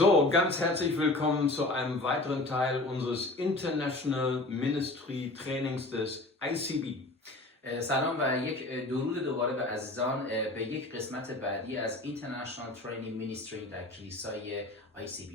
So, ganz herzlich willkommen zu einem weiteren Teil unseres International Ministry Trainings des ICB. سلام و یک درود دوباره به عزیزان به یک قسمت بعدی از International Training Ministry در کلیسای ICB.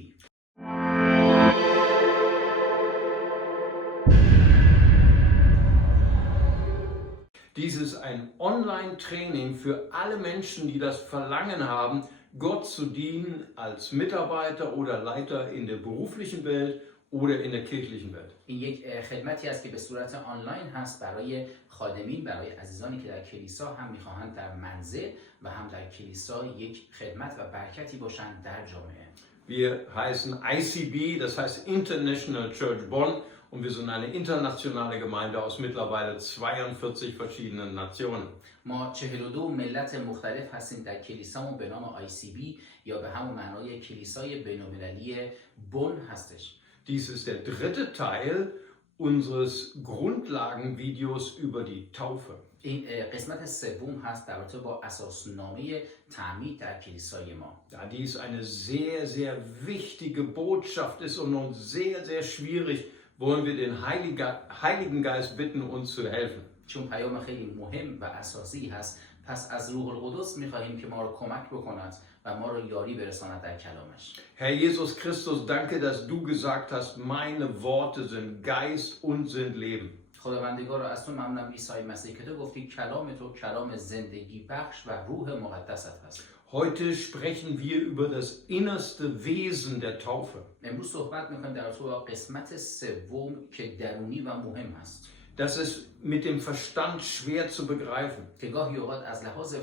Dies ist ein Online-Training für alle Menschen, die das Verlangen haben, Gott zu dienen als Mitarbeiter oder Leiter in der beruflichen Welt oder in der kirchlichen Welt. این یک خدمتی است که به صورت آنلاین هست برای خادمین، برای عزیزانی که در کلیسا هم می‌خواهند در منزل و هم در کلیسا یک خدمت و برکتی باشند در جامعه. Wir heißen ICB, das heißt International Church Bonn, und wir sind eine internationale Gemeinde aus mittlerweile 42 verschiedenen Nationen. ما 42 ملت مختلف هستیم در کلیسامون به نام ICB یا به همون معنای کلیسای بین‌المللی بن هستش. Dies ist der dritte Teil unseres Grundlagenvideos über die Taufe. این قسمت سوم هست در رابطه با اساسنامه تعمید در کلیسای ما. Da dies eine sehr, sehr wichtige Botschaft ist und uns sehr, sehr schwierig, wollen wir den Heiligen Geist bitten, uns zu helfen. چون پیام خیلی مهم و اساسی هست، پس از روح القدس می‌خواهیم که ما رو کمک بکند و ما رو یاری برساند در کلامش. Herr Jesus Christus, danke, dass du gesagt hast, meine Worte sind Geist und sind Leben. خداوندگار از تو ممنونم عیسی مسیح که تو گفتی کلام تو کلام زندگی بخش و روح مقدست هست. Heute sprechen wir über das innerste Wesen der Taufe. امروز صحبت می‌کنیم در رابطه با قسمت سوم که درونی و مهم هست. Das ist mit dem Verstand schwer zu begreifen. که گاهی اوقات از لحاظ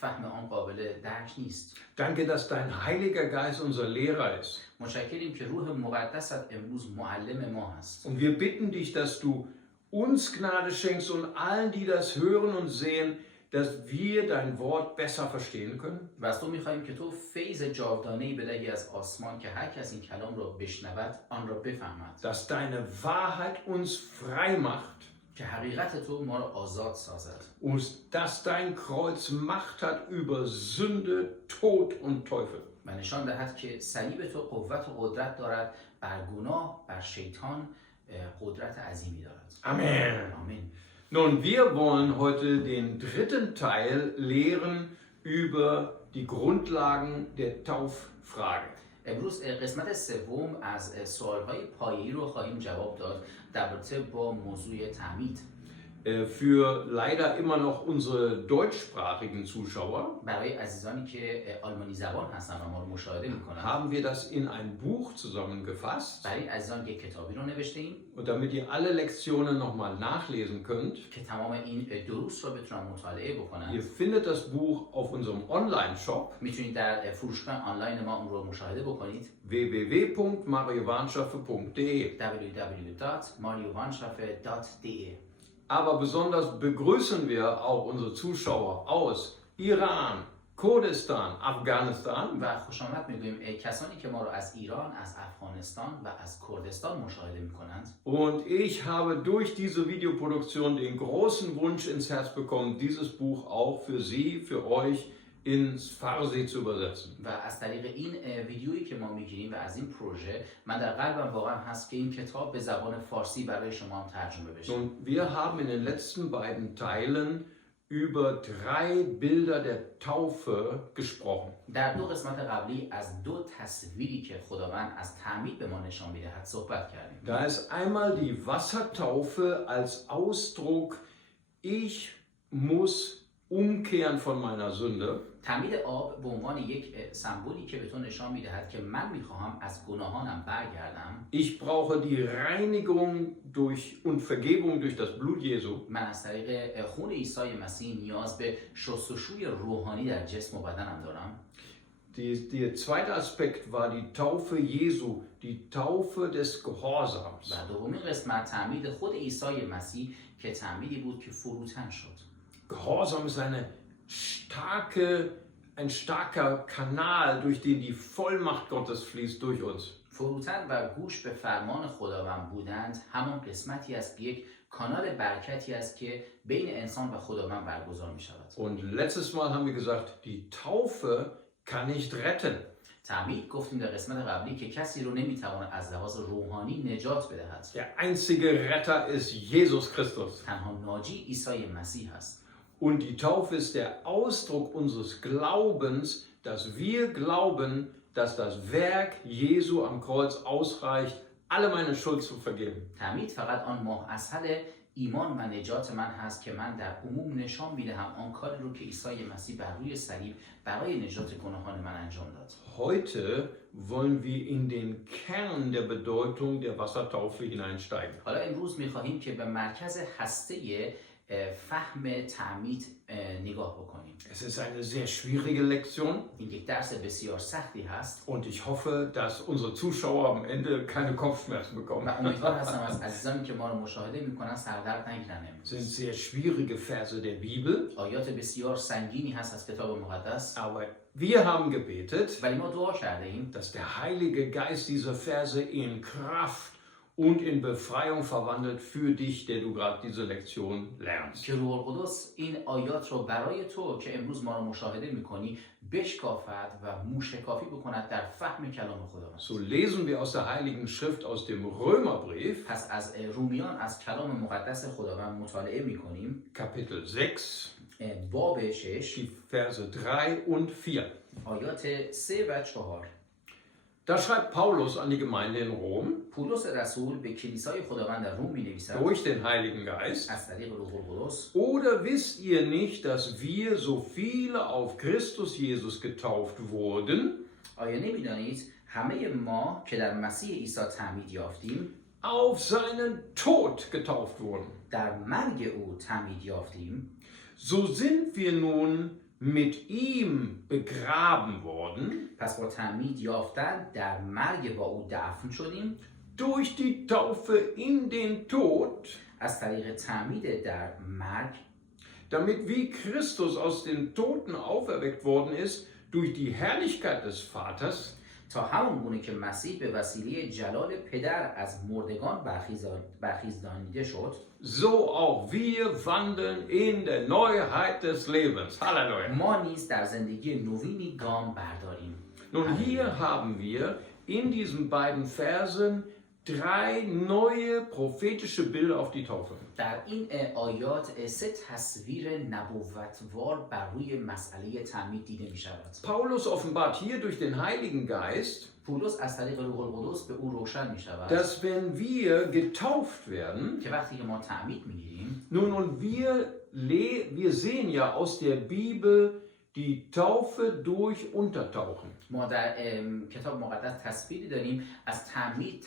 فهم آن قابل درک نیست. Danke, dass dein Heiliger Geist unser Lehrer ist. متشکریم که روح مقدست امروز معلم ما هست. Und wir bitten dich, dass du uns Gnade schenkst und allen, die das hören und sehen, dass wir dein Wort besser verstehen können. و از تو می‌خواهیم که تو فیض جاودانه‌ای بدهی از آسمان که هر کس این کلام را بشنود آن را بفهمد. Dass deine Wahrheit uns frei macht. که حقیقت تو ما را آزاد سازد. Und dass dein Kreuz Macht hat über Sünde, Tod und Teufel. و نشان دهد که صلیب تو قوت و قدرت دارد بر گناه، بر شیطان قدرت عظیمی دارد. Amen. آمین. Nun, wir wollen heute den dritten Teil lehren über die Grundlagen der Tauffrage. امروز قسمت سوم از سوال‌های پایه‌ای رو خواهیم جواب داد در رابطه با موضوع تعمید. Für leider immer noch unsere deutschsprachigen Zuschauer برای عزیزانی که آلمانی زبان هستن و ما رو مشاهده می‌کنن haben wir das in ein Buch zusammengefasst. برای عزیزان یک کتابی رو نوشته‌ایم Und damit ihr alle Lektionen nochmal nachlesen könnt, که تمام این دروس رو بتونن مطالعه بکنن. ihr findet das Buch auf unserem Online-Shop میتونید در فروشگاه آنلاین ما اون رو مشاهده بکنید. www.mariovanschaffe.de. www.mariovanschaffe.de. Aber besonders begrüßen wir auch unsere Zuschauer aus Iran, Kurdistan, Afghanistan. و خوش آمد میگوییم کسانی که ما رو از ایران، از افغانستان و از کردستان مشاهده میکنند. Und ich habe durch diese Videoproduktion den großen Wunsch ins Herz bekommen, dieses Buch auch für Sie, für euch ins Farsi zu übersetzen. و از طریق این ویدیویی که ما میگیریم و از این پروژه من در قلبم واقعا هست که این کتاب به زبان فارسی برای شما هم ترجمه بشه. Und wir haben in den letzten beiden Teilen über 3 Bilder der Taufe gesprochen. در دو قسمت قبلی از دو تصویری که خداوند از تعمید به ما نشان میدهد صحبت کردیم. Da ist einmal die Wassertaufe als Ausdruck, ich muss umkehren von meiner Sünde. تعمید آب به عنوان یک سمبولی که به تو نشان میدهد که من میخواهم از گناهانم برگردم. Ich brauche die Reinigung durch und Vergebung durch das Blut Jesu. من از طریق خون عیسی مسیح نیاز به شستشوی روحانی در جسم و بدنم دارم. Der zweite Aspekt war die Taufe Jesu, die Taufe des Gehorsams. و دومین قسمت تعمید خود عیسی مسیح که تعمیدی بود که فروتن شد. Gehorsam ist ein starker Kanal, durch den die Vollmacht Gottes fließt durch uns. فروتن و گوش به فرمان خداوند بودند همان قسمتی است که یک کانال برکتی است که بین انسان و خداوند برگزار می شود. Und letztes Mal haben wir gesagt, die Taufe kann nicht retten. تعمید گفتیم در قسمت قبلی که کسی رو نمیتواند از لحاظ روحانی نجات بدهد. Der einzige Retter ist Jesus Christus. تنها ناجی عیسی مسیح است. Und die Taufe ist der Ausdruck unseres Glaubens, dass wir glauben, dass das Werk Jesu am Kreuz ausreicht, alle meine Schuld zu vergeben. تعمید فقط آن ماحصل ایمان و نجات من هست که من در عموم نشان میدهم آن کاری رو که عیسی مسیح بر روی صلیب برای نجات گناهان من انجام داد. Heute wollen wir in den Kern der Bedeutung der Wassertaufe hineinsteigen. حالا امروز میخواهیم که به مرکز هسته فهم تعمید نگاه بکنیم. Es ist eine sehr schwierige Lektion این یک درس بسیار سختی هست und ich hoffe, dass unsere Zuschauer am Ende keine Kopfschmerzen و bekommen. امیدوار هستم از عزیزانی که ما رو مشاهده میکنن سردرد نگیرن. Es sind sehr schwierige Verse der Bibel, آیات بسیار سنگینی هست از کتاب مقدس، aber wir haben gebetet, ولی ما دعا کرده ایم dass der Heilige Geist diese Verse in Kraft und in Befreiung verwandelt für dich, der du gerade diese Lektion lernst. که روح القدس این آیات رو برای تو که امروز ما رو مشاهده میکنی بشکافد و موشکافی بکند در فهم کلام خداوند. So lesen wir aus der Heiligen Schrift aus dem Römerbrief, پس از رومیان از کلام مقدس خداوند مطالعه میکنیم. Kapitel 6, باب 6 die Verse 3 und 4. آیات 3 و 4. Da schreibt Paulus an die Gemeinde in Rom پولس رسول به کلیسای خداوند در روم می‌نویسد durch den Heiligen Geist. از طریق روح القدس: Oder wisst ihr nicht, dass wir so viele auf Christus Jesus getauft wurden, آیا نمی‌دانید همه ما که در مسیح عیسی تعمید یافتیم auf seinen Tod getauft wurden? در مرگ او تعمید یافتیم؟ So sind wir nun mit ihm begraben worden پس با تعمید یافتن در مرگ با او دفن شدیم durch die Taufe in den Tod, از طریق تعمید در مرگ، damit wie Christus aus den Toten auferweckt worden ist durch die Herrlichkeit des Vaters, تا همون گونه که مسیح به وسیله جلال پدر از مردگان برخیزانیده شد، so auch wir wandeln in der Neuheit des Lebens. Halleluja. ما نیز در زندگی نوینی گام برداریم. Nun, hier haben wir in diesen beiden Versen 3 neue prophetische Bilder auf die Taufe. در این آیات 3 تصویر نبوتوار بر روی مسئله تعمید دیده می شود. Paulus offenbart hier durch den Heiligen Geist, پولس از طریق روح القدس به او روشن می شود dass wenn wir getauft werden, که وقتی که ما تعمید می گیریم، nun und wir sehen ja aus der Bibel die Taufe durch Untertauchen. ما در کتاب مقدس تصویری داریم از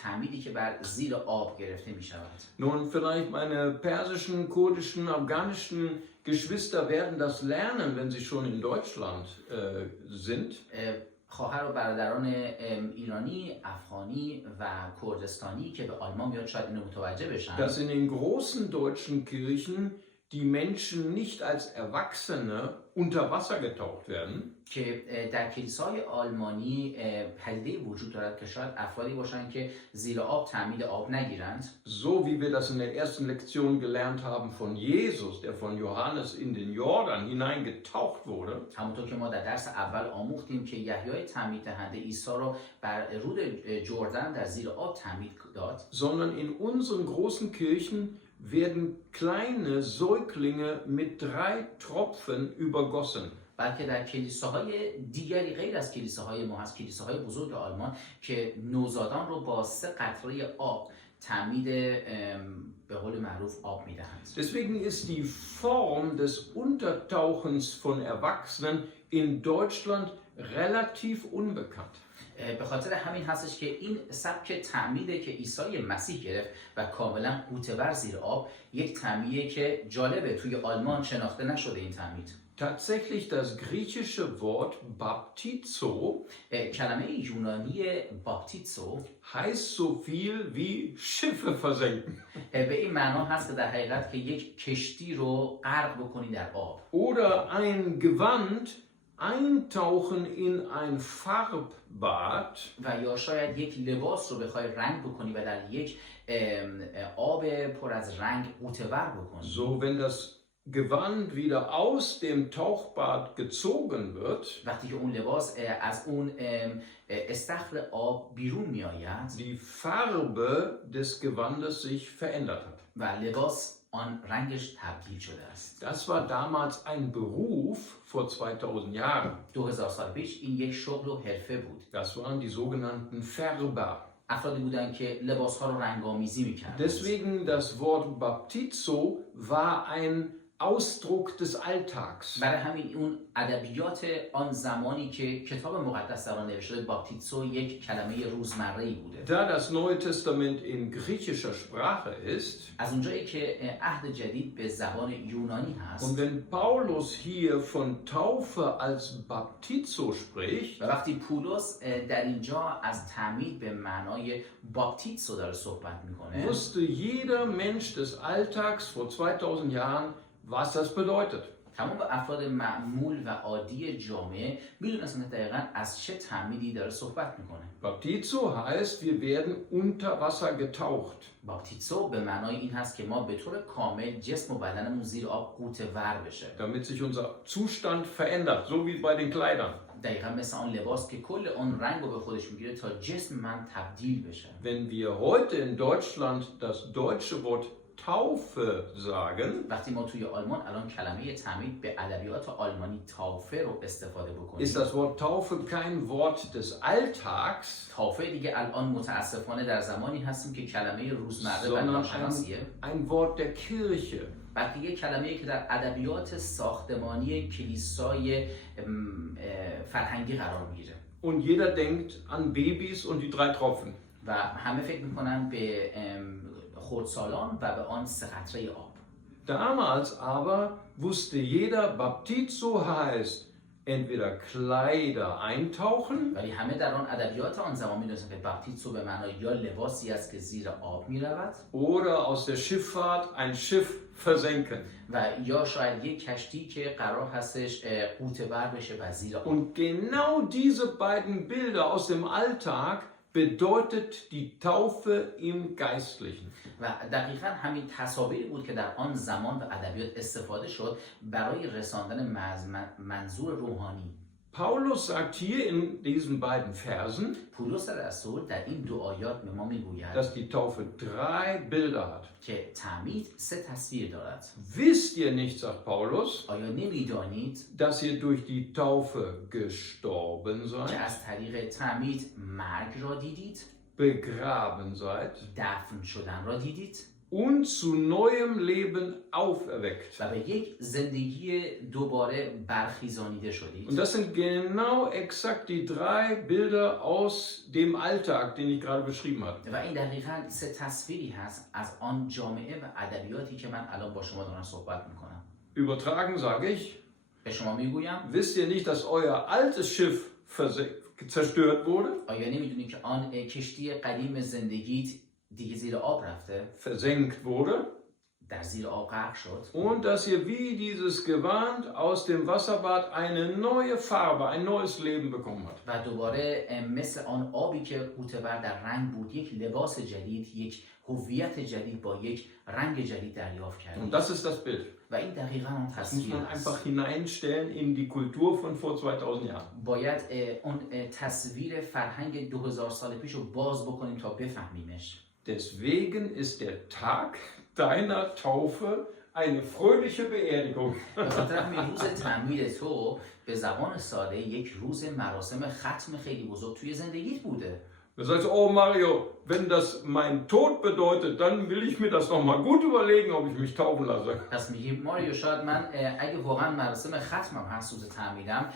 تعمیدی که بر زیر آب گرفته می شود. Nun, vielleicht meine persischen, kurdischen, afghanischen Geschwister werden das lernen, wenn sie schon in Deutschland sind. خواهر و برادران ایرانی، افغانی و کردستانی که به آلمان میاد شاید اینو متوجه بشن. Dass in den großen deutschen Kirchen die Menschen nicht als Erwachsene unter Wasser getaucht werden, که در کلیسای آلمانی پدیده وجود دارد که شاید افرادی باشند که زیر آب تعمید آب نگیرند. so wie wir das in der ersten Lektion gelernt haben von Jesus, der von Johannes in den Jordan hineingetaucht wurde. همونطور که ما در درس اول آموختیم که یحیای تعمید دهنده عیسی رو بر رود جردن در زیر آب تعمید داد. Sondern in unseren großen Kirchen werden kleine Säuglinge mit 3 Tropfen übergossen. بلکه در کلیساهای دیگری غیر از کلیساهای ما هست، کلیساهای بزرگ آلمان، که نوزادان رو با 3 قطره آب تعمید به قول معروف آب میدهند. Deswegen ist die Form des Untertauchens von Erwachsenen in Deutschland relativ unbekannt. به خاطر همین هستش که این سبک تعمیده که عیسی مسیح گرفت و کاملا قوطه‌ور زیر آب، یک تعمیده که جالبه توی آلمان شناخته نشده. این تعمید Tatsächlich das griechische Wort baptizo کلمه یونانی باپتیزو heißt so viel wie Schiffe versenken. به این معنا هست که در حقیقت که یک کشتی رو غرق بکنی در آب. Oder ein Gewand eintauchen in ein Farbbad. و یا شاید یک لباس رو بخوای رنگ بکنی و در یک آب پر از رنگ قوطه‌ور بکنی. So, wenn das Gewand wieder aus dem Tauchbad gezogen wird, وقتی که اون لباس از اون استخر آب بیرون میآید die Farbe des Gewandes sich verändert hat. و لباس آن رنگش تبدیل شده است. Das war damals ein Beruf vor 2000 Jahren. 2000 سال پیش این یک شغل و حرفه بود. Das waren die sogenannten Färber. افرادی بودند که لباسها رو رنگ‌آمیزی می‌کردند. Deswegen das Wort Baptizo war ein Ausdruck des Alltags. برای همین اون ادبیات آن زمانی که کتاب مقدس در آن نوشته شده باپتیتسو یک کلمه روزمره‌ای بوده. Da das Neue Testament in griechischer Sprache ist, از اونجایی که عهد جدید به زبان یونانی هست und wenn Paulus hier von Taufe als Baptizo spricht, و وقتی پولس در اینجا از تعمید به معنای باپتیتسو داره صحبت میکنه wusste jeder Mensch des Alltags vor 2000 Jahren, was das bedeutet. تمام افراد معمول و عادی جامعه میدونستن دقیقا از چه تعمیدی داره صحبت میکنه. Baptizo heißt, wir werden unter Wasser getaucht. باپتیتسو به معنای این هست که ما به طور کامل جسم و بدنمون زیر آب غوطه ور بشه. Damit sich unser Zustand verändert, so wie bei den Kleidern. دقیقا مثل آن لباس که کل آن رنگ رو به خودش میگیره تا جسم من تبدیل بشه. Wenn wir heute in Deutschland das deutsche Wort Taufe sagen, وقتی ما توی آلمان الان کلمه تعمید به ادبیات آلمانی تافه رو استفاده بکنیم ist das Wort Taufe kein Wort des Alltags, تافه دیگه الان متاسفانه در زمانی هستیم که کلمه روزمره و sondern ناشناسیه ein Wort der Kirche. بلکه یک کلمه‌ای که در ادبیات ساختمانی کلیسای فرهنگی قرار میگیره Und jeder denkt an Babys und die 3 Tropfen. و همه فکر میکنن به خردسالان و به آن 3 قطره آب. Damals aber wusste jeder, Baptizo heißt entweder Kleider eintauchen ولی همه در آن ادبیات آن زمان می‌دونستند که باپتیتسو به معنای یا لباسی است که زیر آب می‌رود oder aus der Schifffahrt ein Schiff versenken. و یا شاید یک کشتی که قرار هستش غوطه‌ور بشه و زیر آب. Und genau diese beiden Bilder aus dem Alltag bedeutet die Taufe im Geistlichen. و دقیقا همین تصاویری بود که در آن زمان و ادبیات استفاده شد برای رساندن منظور روحانی. Paulus sagt hier in diesen beiden Versen, پولس رسول در این 2 آیات به ما میگوید dass die Taufe 3 Bilder hat. که تعمید 3 تصویر دارد. Wisst ihr nicht, sagt Paulus, آیا نمیدانید dass ihr durch die Taufe gestorben که seid, از طریق تعمید مرگ را دیدید، begraben seid دفن شدن را دیدید und zu neuem Leben auferweckt? و به یک زندگی دوباره برخیزانیده شدید. Und das sind genau exakt die 3 Bilder aus dem Alltag, den ich gerade beschrieben habe. و این دقیقاً 3 تصویری هست از آن جامعه و ادبیاتی که من الان با شما دارم صحبت میکنم. Übertragen sage ich, به شما میگویم wisst ihr nicht, dass euer altes Schiff zerstört wurde, آیا نمیدونید که آن کشتی قدیم زندگیت دیگه زیر آب رفته، versenkt wurde در زیر آب غرق شد und dass ihr wie dieses Gewand aus dem Wasserbad eine neue Farbe, ein neues Leben bekommen habt? و دوباره مثل آن آبی که غوطه‌ور در رنگ بود یک لباس جدید، یک هویت جدید با یک رنگ جدید دریافت Und کردید. das ist das Bild. و این دقیقاً آن Das muss تصویر man است. einfach hineinstellen in die Kultur von vor 2000 Jahren. باید اون تصویر فرهنگ 2000 سال پیش رو باز بکنیم تا بفهمیمش. Deswegen ist der Tag deiner Taufe eine fröhliche Beerdigung. به خاطر همین روز تعمید تو به زبان ساده یک روز مراسم ختم خیلی بزرگ توی زندگیت بوده. Du sagst, oh Mario, wenn das mein Tod bedeutet, dann will ich mir das nochmal gut überlegen, ob ich mich taufen lasse. پس میگی ماریو شاید من اگه واقعا مراسم ختمم هست روز تعمیدم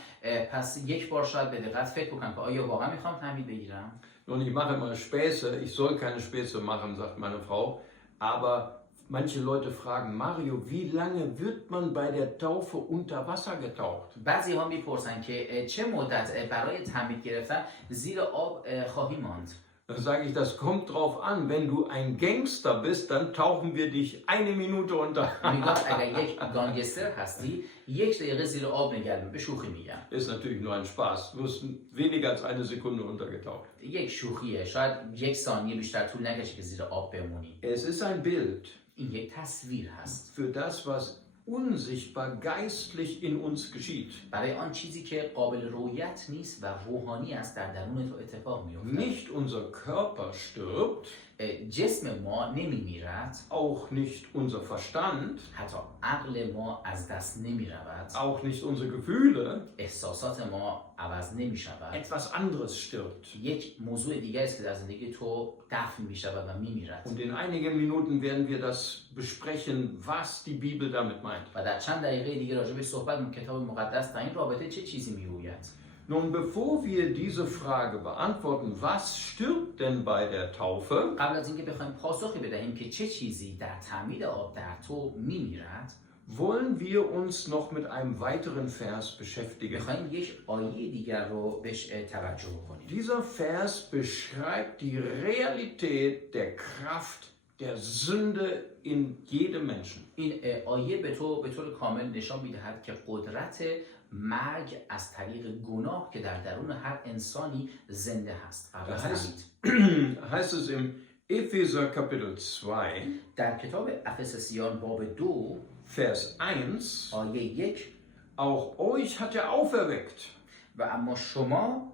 پس یک بار شاید به دقت فکر بکنم که آیا واقعا میخوام تعمید بگیرم. Und ich mache immer Späße, ich soll keine Späße machen, sagt meine Frau, aber manche Leute fragen, Mario, wie lange wird man bei der Taufe unter Wasser getaucht? بعضی ها میپرسن که چه مدت برای تعمید گرفتن زیر آب خواهی ماند. Dann sage ich, das kommt drauf an, wenn du ein Gangster bist, dann tauchen wir dich 1 Minute unter. میگم اگر یک گانگستر هستی 1 دقیقه زیر آب نگردیم، به شوخی میگم. Ist natürlich nur ein Spaß, du wirst weniger als 1 Sekunde untergetaucht. یک شوخیه، شاید 1 ثانیه بیشتر طول نکشه که زیر آب بمونی. Es ist ein Bild این یک تصویر هست für das, was unsichtbar geistlich in uns geschieht. برای آن چیزی که قابل رؤیت نیست و روحانی است در درون تو اتفاق می‌افتد. Nicht unser Körper stirbt, جسم ما نمی‌میرد، auch nicht unser Verstand, حتی عقل ما از دست نمی‌رود، auch nicht unsere Gefühle. احساسات ما عوض نمی‌شود. Etwas anderes stirbt. یک موضوع دیگری است که در زندگی تو دفن می‌شود و می‌میرد. Und in einigen Minuten werden wir das besprechen, was die Bibel damit meint. و در چند دقیقه دیگه راجع به صحبت من کتاب مقدس در این رابطه چه چیزی میگوید؟ Nun, bevor wir diese Frage beantworten, was stirbt denn bei der Taufe, قبل از اینکه بخوایم پاسخی بدهیم که چه چیزی در تعمید آب در تو میمیرد، wollen wir uns noch mit einem weiteren Vers beschäftigen. میخوایم یک آیه دیگر رو بهش توجه کنیم. Dieser Vers beschreibt die Realität der Kraft der Sünde in jedem Menschen. این آیه به طور کامل نشان میدهد که قدرت مرگ از طریق گناه که در درون هر انسانی زنده هست. قبل از تعمید. Heißt es im Epheser Kapitel 2, در کتاب افسسیان باب 2 Vers 1, آیه 1 auch euch hat er auferweckt, و اما شما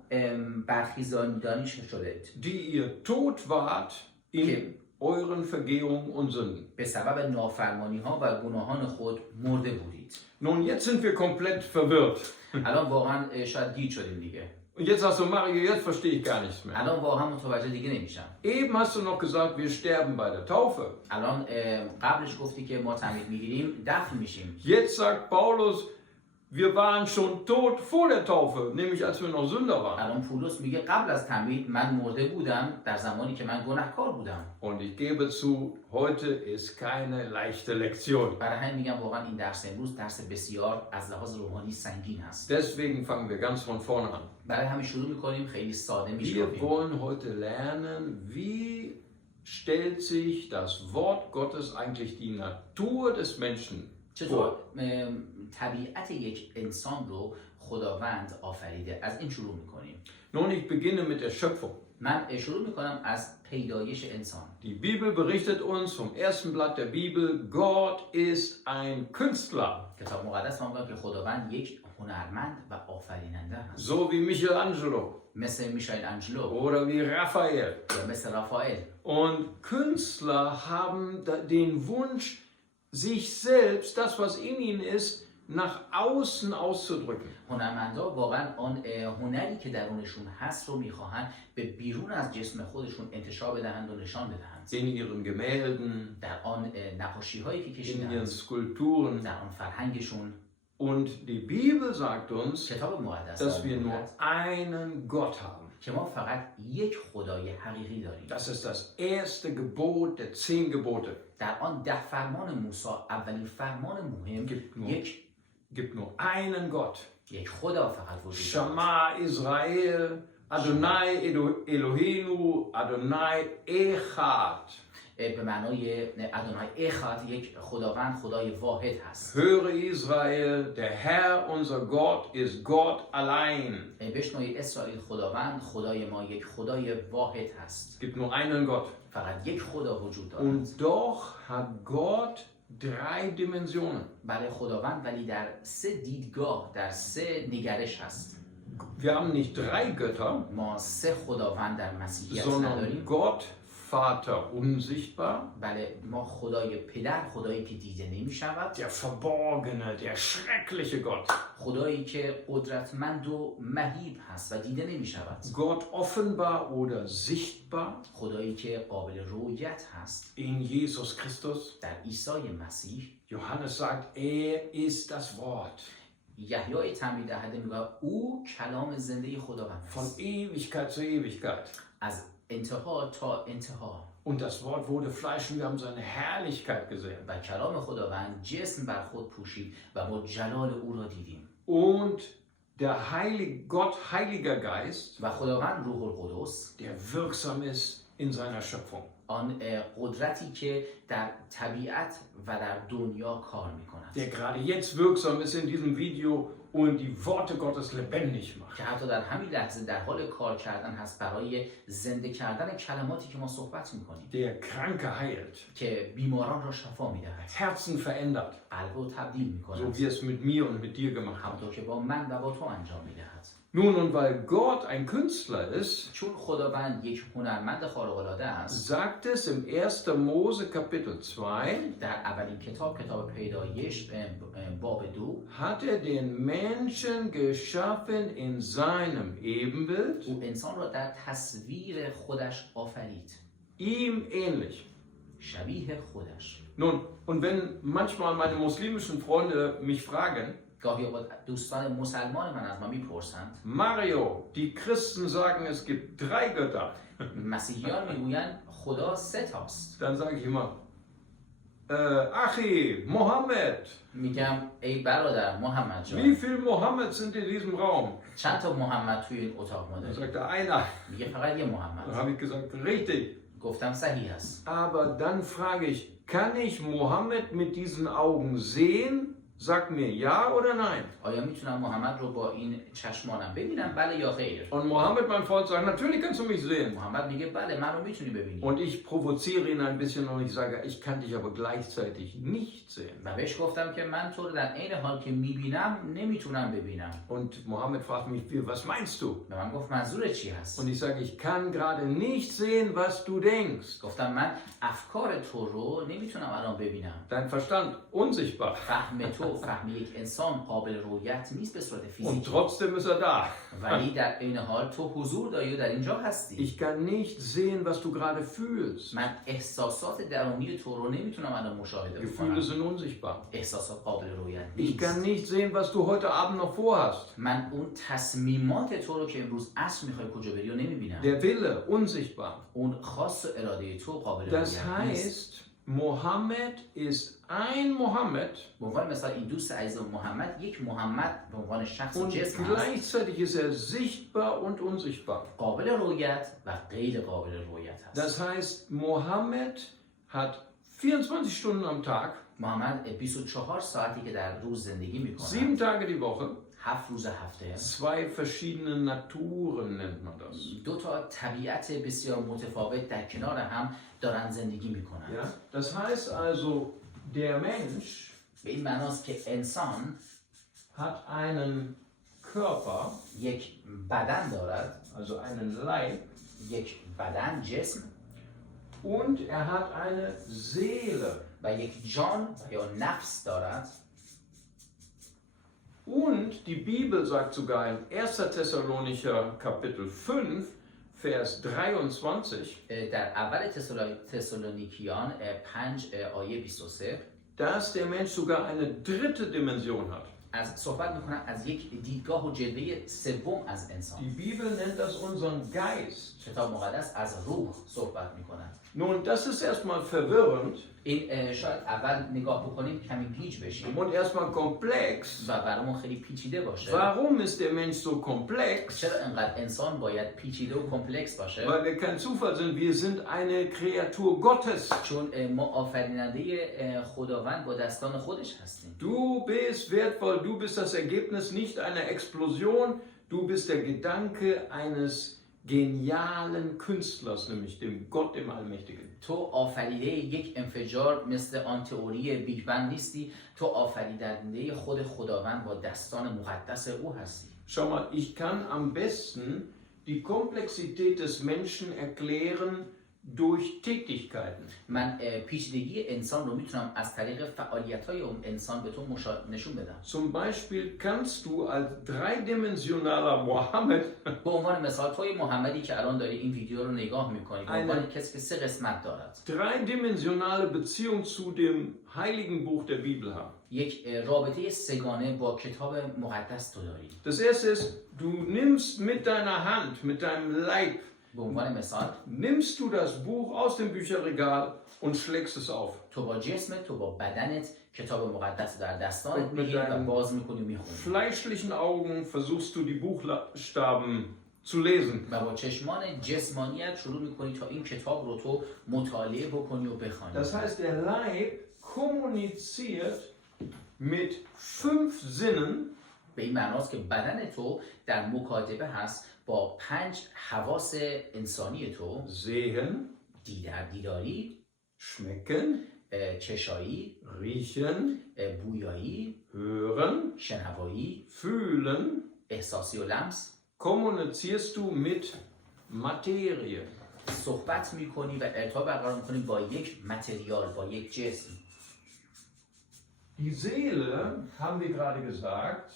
برخیزانیدانی شدید die ihr tot wart in euren Vergehungen und Sünden. به سبب نافرمانی ها و گناهان خود مرده بودید. Nun, jetzt sind wir komplett verwirrt. الان واقعا شاید گیج شدیم دیگه. Und jetzt sagst du, Mario, jetzt verstehe ich gar nichts mehr. الان واقعا متوجه دیگه نمیشم. Eben hast du noch gesagt, wir sterben bei der Taufe. الان قبلش گفتی که ما تعمید میگیریم دفن میشیم. Jetzt sagt Paulus, wir waren schon tot vor der Taufe, nämlich als wir noch Sünder waren. الان پولس میگه قبل از تعمید من مرده بودم در زمانی که من گناهکار بودم. Und ich gebe zu, heute ist keine leichte Lektion. برای همین میگم واقعا این درس امروز درس بسیار از لحاظ روحانی سنگین هست. Deswegen fangen wir ganz von vorne an. برای همین شروع میکنیم خیلی ساده Wir میشیم. wollen heute lernen, wie stellt sich das Wort Gottes eigentlich die Natur des Menschen چطور vor. طبیعت یک انسان رو خداوند آفریده؟ از این شروع میکنیم. Nun, ich beginne mit der Schöpfung. من شروع میکنم از پیدایش انسان. Die Bibel berichtet uns vom ersten Blatt der Bibel, Gott ist ein Künstler. کتاب مقدس ما میگه که خداوند یک هنرمند و آفریننده هست. So wie Michelangelo مثل میشایل انجلو oder wie Raphael. یا مثل رافائل. Und Künstler haben den Wunsch, sich selbst, das was in ihnen ist, nach außen auszudrücken. هنرمندا واقعا آن هنری که درونشون هست رو میخواهند به بیرون از جسم خودشون انتشار بدهند و نشان بدهند. In ihren Gemälden, در آن نقاشی هایی که in ihren کشیدند، Skulpturen. در آن فرهنگشون. Und die Bibel sagt uns, کتاب مقدس dass wir nur einen Gott haben. که ما فقط یک خدای حقیقی داریم. Das ist das erste Gebot der 10 Gebote. در آن 10 فرمان موسی اولین فرمان مهم Gibt nur einen Gott. یک خدا فقط وجود دارد. Shema Israel, Adonai Eloheinu, Adonai Echad. به معنای ادونای اخاد، یک خداوند خدای واحد هست. Höre Israel, der Herr unser Gott ist Gott allein. بشنوید اسرائیل، خداوند خدای ما یک خدای واحد هست. Gibt nur einen Gott. فقط یک خدا وجود دارد. Und doch hat Gott 3 Dimensionen. برای خداوند ولی در 3 دیدگاه، در 3 نگرش هست. Wir haben nicht 3 Götter, ما 3 خداوند در مسیحیت sondern نداریم. Gott, Vater unsichtbar, بله، ما خدای پدر، خدایی که دیده نمی شود، der verborgene, der schreckliche Gott. خدایی که قدرتمند و مهیب هست و دیده نمی شود. Gott offenbar oder sichtbar خدایی که قابل رؤیت هست in Jesus Christus. در عیسی مسیح. Johannes sagt, ist das Wort. یحیای تعمید دهنده میگه او کلام زنده خداوند Von است. Ewigkeit zu Ewigkeit. از انتها تا انتها. Und das Wort wurde Fleisch und wir haben seine Herrlichkeit gesehen. و کلام خداوند جسم بر خود پوشید و ما جلال او را دیدیم. Und der Gott, Heiliger Geist, و خداوند روح القدس، der wirksam ist in seiner Schöpfung. آن قدرتی که در طبیعت و در دنیا کار می‌کند. Der gerade jetzt wirksam ist in diesem Video und die Worte Gottes lebendig macht. که حتی در همین لحظه در حال کار کردن هست برای زنده کردن کلماتی که ما صحبت میکنیم، Der Kranke heilt, که بیماران را شفا میدهد، Herzen verändert, قلب رو تبدیل so میکند، wie es mit mir und mit dir gemacht hat. همونطور که با من و با تو انجام میدهد. Nun, und weil Gott ein Künstler ist, چون خداوند یک هنرمند خارق‌العاده است، sagt es im 1. Mose Kapitel 2, در اولین کتاب پیدایش باب 2 hat er den Menschen geschaffen in seinem Ebenbild, او انسان را در تصویر خودش آفرید، ihm ähnlich. شبیه خودش. Nun, und wenn manchmal meine muslimischen Freunde mich fragen, گاهی اوقات دوستان مسلمان من از ما میپرسند، Mario, die Christen sagen, es gibt 3 Götter. مسیحیان میگویند خدا 3 تاست. Dann sage ich immer, Achi, Mohammed, میگم ای برادر محمد wie جان، viele Mohammeds sind in diesem Raum? چند تا محمد توی این اتاق ما Dann داریم؟ sagt er, einer. میگه فقط یه Dann محمد. habe ich gesagt, richtig. گفتم صحیح است. Aber dann frage ich, kann ich Mohammed mit diesen Augen sehen? Sag mir ja oder nein. آیا میتونم محمد رو با این چشمانم ببینم، بله یا خیر؟ Und Mohammed, mein Freund, sagt, natürlich kannst du mich sehen. محمد میگه بله من رو میتونی ببینی. Und ich provoziere ihn ein bisschen und ich sage, ich kann dich aber gleichzeitig nicht sehen. و بهش گفتم که من تو رو در عین حال که میبینم نمیتونم ببینم. Und Mohammed fragt mich, was meinst du? به من گفت منظور چی هست؟ Und ich sage, ich kann gerade nicht sehen, was du denkst. گفتم من افکار تو رو نمیتونم الان ببینم. Dein Verstand unsichtbar. فهم تو، فهم یک انسان قابل رؤیت نیست به صورت Und فیزیکی، trotzdem ist er da. ولی در عین حال تو حضور داری و در اینجا هستی. Ich kann nicht sehen, was du gerade fühlst. من احساسات درونی تو رو نمیتونم الان مشاهده Gefühle بکنم. sind unsichtbar. احساسات قابل رؤیت Ich kann نیست. nicht sehen, was du heute Abend noch vorhast. من اون تصمیمات تو رو که امروز عصر میخوای کجا بری رو نمیبینم. Der Wille unsichtbar. اون خاص و اراده تو قابل Das رؤیت نیست. heißt, Mohammed ist ein Mohammed به عنوان مثال این دوست عزیز محمد یک محمد به عنوان شخص und جسم هست، gleichzeitig ist er sichtbar und unsichtbar. قابل رؤیت و غیر قابل رؤیت هست. Das heißt, Mohammed hat 24 Stunden am Tag, محمد 24 ساعتی که در روز زندگی 7 میکنه، Tage die Woche, 7 روز هفته، 2 verschiedene Naturen nennt man das. 2 تا طبیعت بسیار متفاوت در کنار هم دارن زندگی میکنن. Ja? Das heißt also, der Mensch به این معناست که انسان hat einen Körper, یک بدن دارد، also einen Leib, یک بدن جسم und er hat eine Seele. و یک جان یا نفس دارد. Und die Bibel sagt sogar in 1. Thessalonicher Kapitel 5, Vers 23, در اول تسالونیکیان 5 آیه 23 dass der Mensch sogar eine dritte Dimension hat. از صحبت میکنن از یک دیدگاه و جلوه سوم از انسان. Die Bibel nennt das unseren Geist. کتاب مقدس از روح صحبت میکنن. Nun, das ist erstmal verwirrend این شاید اول نگاه بکنیم کمی گیج بشیم und erstmal komplex. و برامون خیلی پیچیده باشه. Warum ist der Mensch so komplex? چرا انقدر انسان باید پیچیده و کمپلکس باشه؟ Weil wir kein Zufall sind, wir sind eine Kreatur Gottes. چون ما آفریننده خداوند با دستان خودش هستیم. Du bist wertvoll, du bist das Ergebnis nicht einer Explosion, du bist der Gedanke eines genialen Künstlers, nämlich dem Gott, dem Allmächtigen. تو آفریده یک انفجار مثل آن تئوری بیگ بنگ نیستی، تو آفریدنده خود خداوند با دستان مقدس او هستی. Schau mal, ich kann am besten die Komplexität des Menschen erklären durch Tätigkeiten. من پیچیدگی انسان رو میتونم از طریق فعالیت‌های اون انسان به تو نشون بدم. Zum Beispiel kannst du als dreidimensionaler Mohammed به عنوان مثال توی محمدی که الان داری این ویدیو رو نگاه می‌کنی، به عنوان کسی که 3 قسمت دارد، dreidimensionale Beziehung zu dem heiligen Buch der Bibel haben. یک رابطه سگانه با کتاب مقدس تو داری. Das erste ist, du nimmst mit deiner Hand, mit deinem Leib, به عنوان مثال nimmst du das Buch aus dem Bücherregal und schlägst es auf. تو با جسمت، تو با بدنت کتاب مقدس در دستانت mit میگیری و deinen باز میکنی و میخونی fleischlichen Augen versuchst du die Buchstaben zu lesen. و با چشمان جسمانیت شروع میکنی تا این کتاب رو تو مطالعه بکنی و بخوانی. Das heißt, der Leib kommuniziert mit 5 Sinnen به این معناست که بدن تو در مکاتبه هست با 5 حواس انسانی تو: Sehen, دیداری، schmecken, چشایی، riechen, بویایی، hören, شنوایی، fühlen. احساسی و لمس. Kommunizierst du mit Materie. صحبت میکنی و ارتباط برقرار میکنی با یک متریال، با یک جسم. Die Seele, haben wir gerade gesagt,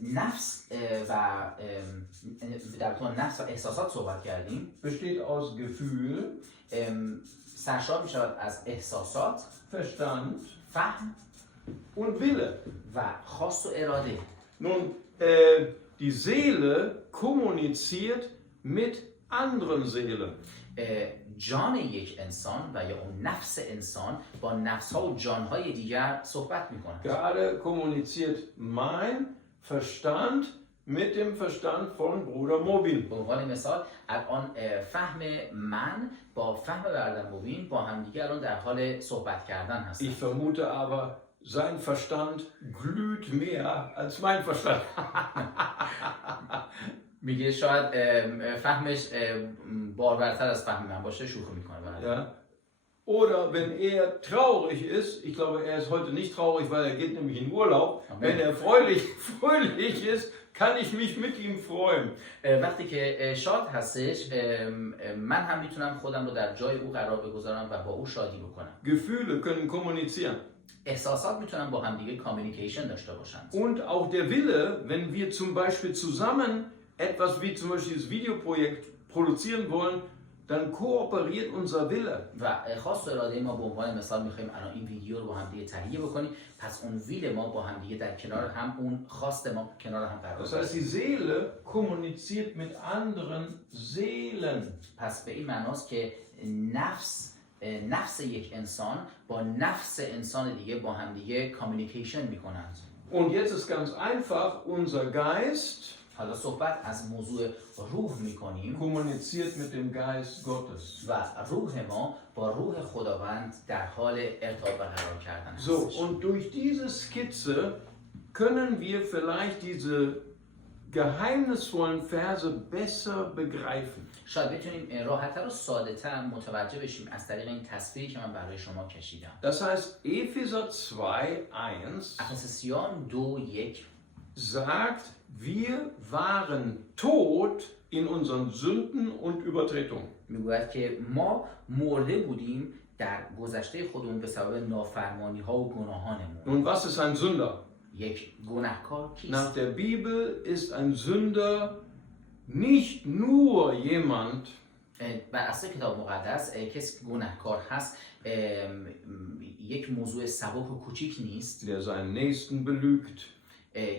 نفس و در طور نفس و احساسات صحبت کردیم. besteht aus Gefühl, سرشار می شود از احساسات، Verstand فهم und Wille. و خواست و اراده. Nun, die Seele kommuniziert mit anderen Seelen. جان یک انسان و یا اون نفس انسان با نفس ها و جان های دیگر صحبت می کند. Gerade kommuniziert mein Verstand mit dem Verstand von Bruder Mobin. به عنوان مثال الان فهم من با فهم برادر مبین با همدیگه الان در حال صحبت کردن هستن. Ich vermute aber, sein Verstand glüht mehr als mein Verstand. میگه شاید فهمش بارورتر از فهم من باشه، شوخی میکنه. Ja. Oder wenn er traurig ist, ich glaube, er ist heute nicht traurig, weil er geht nämlich in Urlaub. Amen. Wenn er fröhlich ist, kann ich mich mit ihm freuen. وقتی که شاد هستش من هم میتونم خودم رو در جای او قرار بگذارم و با او شادی بکنم. Gefühle können kommunizieren. احساسات میتونن با هم دیگه کامیونیکیشن داشته باشند. Und auch der Wille, wenn wir zum Beispiel zusammen etwas wie zum Beispiel das Videoprojekt produzieren wollen, dann kooperiert unser Wille. و خواست و اراده ما به عنوان مثال میخوایم الان این ویدیو رو با هم دیگه تهیه بکنیم، پس اون ویل ما با هم دیگه در کنار هم، اون خواست ما کنار هم قرار Das heißt, die Seele kommuniziert mit anderen Seelen. پس به این معناست که نفس یک انسان با نفس انسان دیگه با هم دیگه کامیونیکیشن میکنند. Und jetzt ist ganz einfach, unser Geist حالا صحبت از موضوع روح میکنیم kommuniziert mit dem Geist Gottes. و روح ما با روح خداوند در حال ارتباط برقرار کردن So, هستش. und durch diese Skizze können wir vielleicht diese geheimnisvollen Verse besser begreifen. شاید بتونیم راحت‌تر و ساده‌تر متوجه بشیم از طریق این تصویری که من برای شما کشیدم. Das heißt, Epheser 2,1 افسوسیان 2:1 sagt, wir waren tot in unseren Sünden und Übertretungen. میگوید که ما مرده بودیم در گذشته خودمون به سبب نافرمانی‌ها و گناهانمون. Nun, was ist ein Sünder? یک گناهکار Nach کیست؟ der Bibel ist ein Sünder nicht nur jemand, بر اساس کتاب مقدس کسی که گناهکار هست یک موضوع سبک و کوچیک نیست. der seinen Nächsten belügt,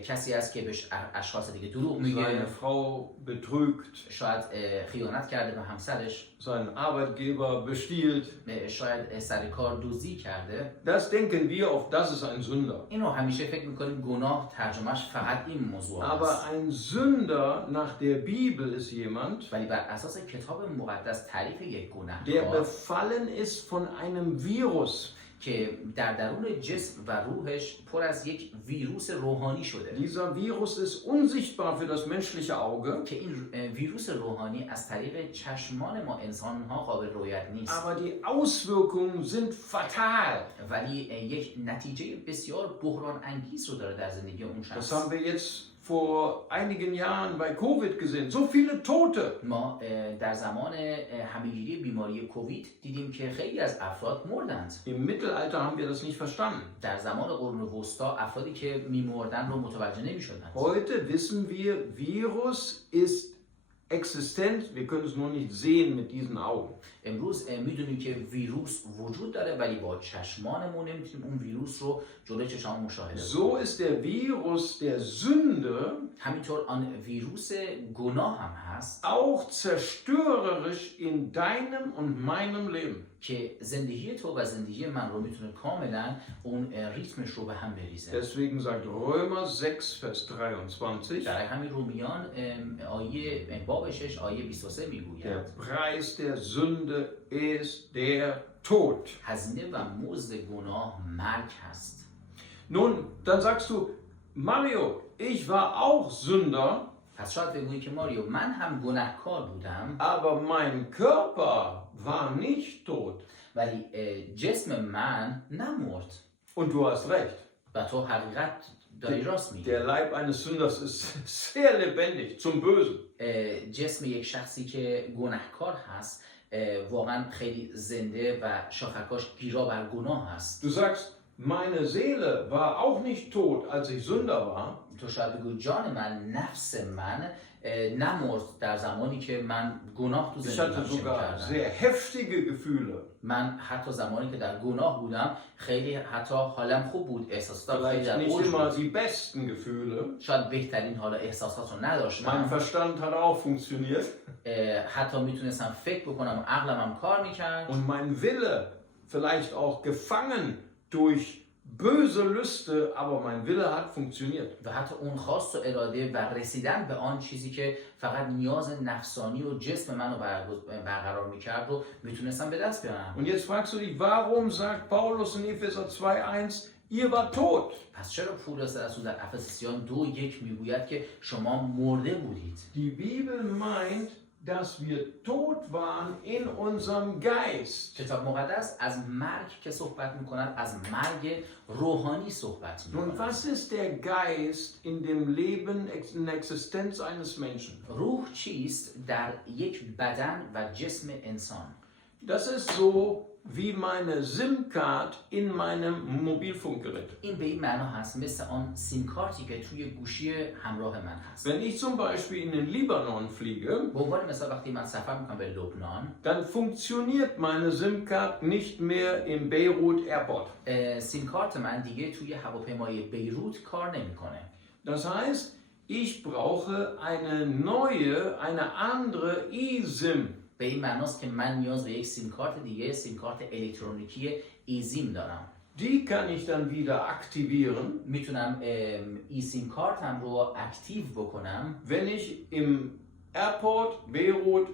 کسی است که به اشخاص دیگه دروغ seine میگه، Frau betrügt, شاید خیانت کرده به همسرش، seinen Arbeitgeber bestiehlt. شاید سر کار دزدی کرده. Das denken wir, auf das ist ein Sünder. اینو همیشه فکر میکنیم گناه ترجمهش فقط این موضوع Aber است. ein Sünder nach der Bibel ist jemand, ولی بر اساس کتاب مقدس تعریف یک der گناهکار befallen ist von einem Virus. که در درون جسم و روحش پر از یک ویروس روحانی شده. Dieser Virus ist unsichtbar für das menschliche Auge, که این ویروس روحانی از طریق چشمان ما انسان‌ها قابل رؤیت نیست. aber die Auswirkungen sind fatal. ولی یک نتیجه بسیار بحران انگیز رو داره در زندگی اون Das شخص. haben wir jetzt vor einigen Jahren bei Covid gesehen. So viele Tote. ما در زمان همه‌گیری بیماری کووید دیدیم که خیلی از افراد مردند. Im Mittelalter haben wir das nicht verstanden. در زمان قرون وسطا افرادی که میمردن رو متوجه نمی‌شدند. Heute wissen wir, Virus ist existent. Wir können es nur nicht sehen mit diesen Augen. امروز میدونیم که ویروس وجود داره ولی با چشمانمون نمیتونیم اون ویروس رو جلوی چشممون مشاهده کنیم. So ist der Virus der Sünde همینطور آن ویروس گناه هم هست auch zerstörerisch in deinem und meinem Leben. که زندگی تو و زندگی من رو میتونه کاملا اون ریتمش رو به هم بریزه. Deswegen sagt Römer 6, Vers 23, در همین رومیان آیه باب 6 آیه 23 میگوید der Preis der Sünde ist der Tod. هزینه و مزد گناه مرگ هست. Nun, dann sagst du, Mario, ich war auch Sünder, پس شاید بگویی که ماریو من هم گناهکار بودم aber mein Körper war nicht tot. ولی جسم من نمرد. Und du hast recht. و تو حقیقت داری راست میگی. Der Leib eines Sünders ist sehr lebendig, zum Bösen. جسم یک شخصی که گناهکار هست واقعا خیلی زنده و شاخکاش گیرا بر گناه هست. Du sagst, meine Seele war auch nicht tot, als ich Sünder war. تو شاید بگوی جان من، نفس من نمرد در زمانی که من گناه تو Ich hatte زندگی sogar کردم. sehr heftige Gefühle. من حتی زمانی که در گناه بودم خیلی حتی حالم خوب بود، احساساتم خیلی Vielleicht در nicht اوج immer بود. die besten Gefühle. شاید بهترین حالا احساسات رو Mein نداشتم. Verstand hat auch funktioniert. حتی میتونستم فکر بکنم و عقلم هم کار میکرد. Und mein Wille, vielleicht auch gefangen durch böse Lüste, aber mein Wille hat funktioniert. و حتی اون خواست و اراده و رسیدن به آن چیزی که فقط نیاز نفسانی و جسم منو برقرار میکرد رو میتونستم به دست بیارم. Und jetzt fragst du dich, warum sagt Paulus in Epheser 2,1, ihr wart tot? پس چرا پولس رسول در افسسیان 2:1 میگوید که شما مرده بودید؟ Die Bibel meint, dass wir tot waren in unserem Geist. کتاب مقدس از مرگ که صحبت میکند از مرگ روحانی صحبت Nun, میکند. was ist der Geist in dem Leben, in der Existenz eines Menschen? روح چیست در یک بدن و جسم انسان؟ Das ist so wie meine SIM-Card in meinem Mobilfunkgerät. این به این معنا هست مثل آن سیم کارتی که توی گوشی همراه من هست. Wenn ich zum Beispiel in den Libanon fliege, به عنوان مثال وقتی من سفر میکنم به لبنان، dann funktioniert meine SIM-Card nicht mehr im Beirut Airport. سیم کارت من دیگه توی هواپیمای بیروت کار نمیکنه. Das heißt, ich brauche eine andere eSIM. به این معناست که من نیاز به یک سیم کارت دیگه، سیم کارت الکترونیکی ایزیم دارم. Die kann ich dann wieder aktivieren, میتونم ای سیم کارتم رو اکتیو بکنم wenn ich im Airport Beirut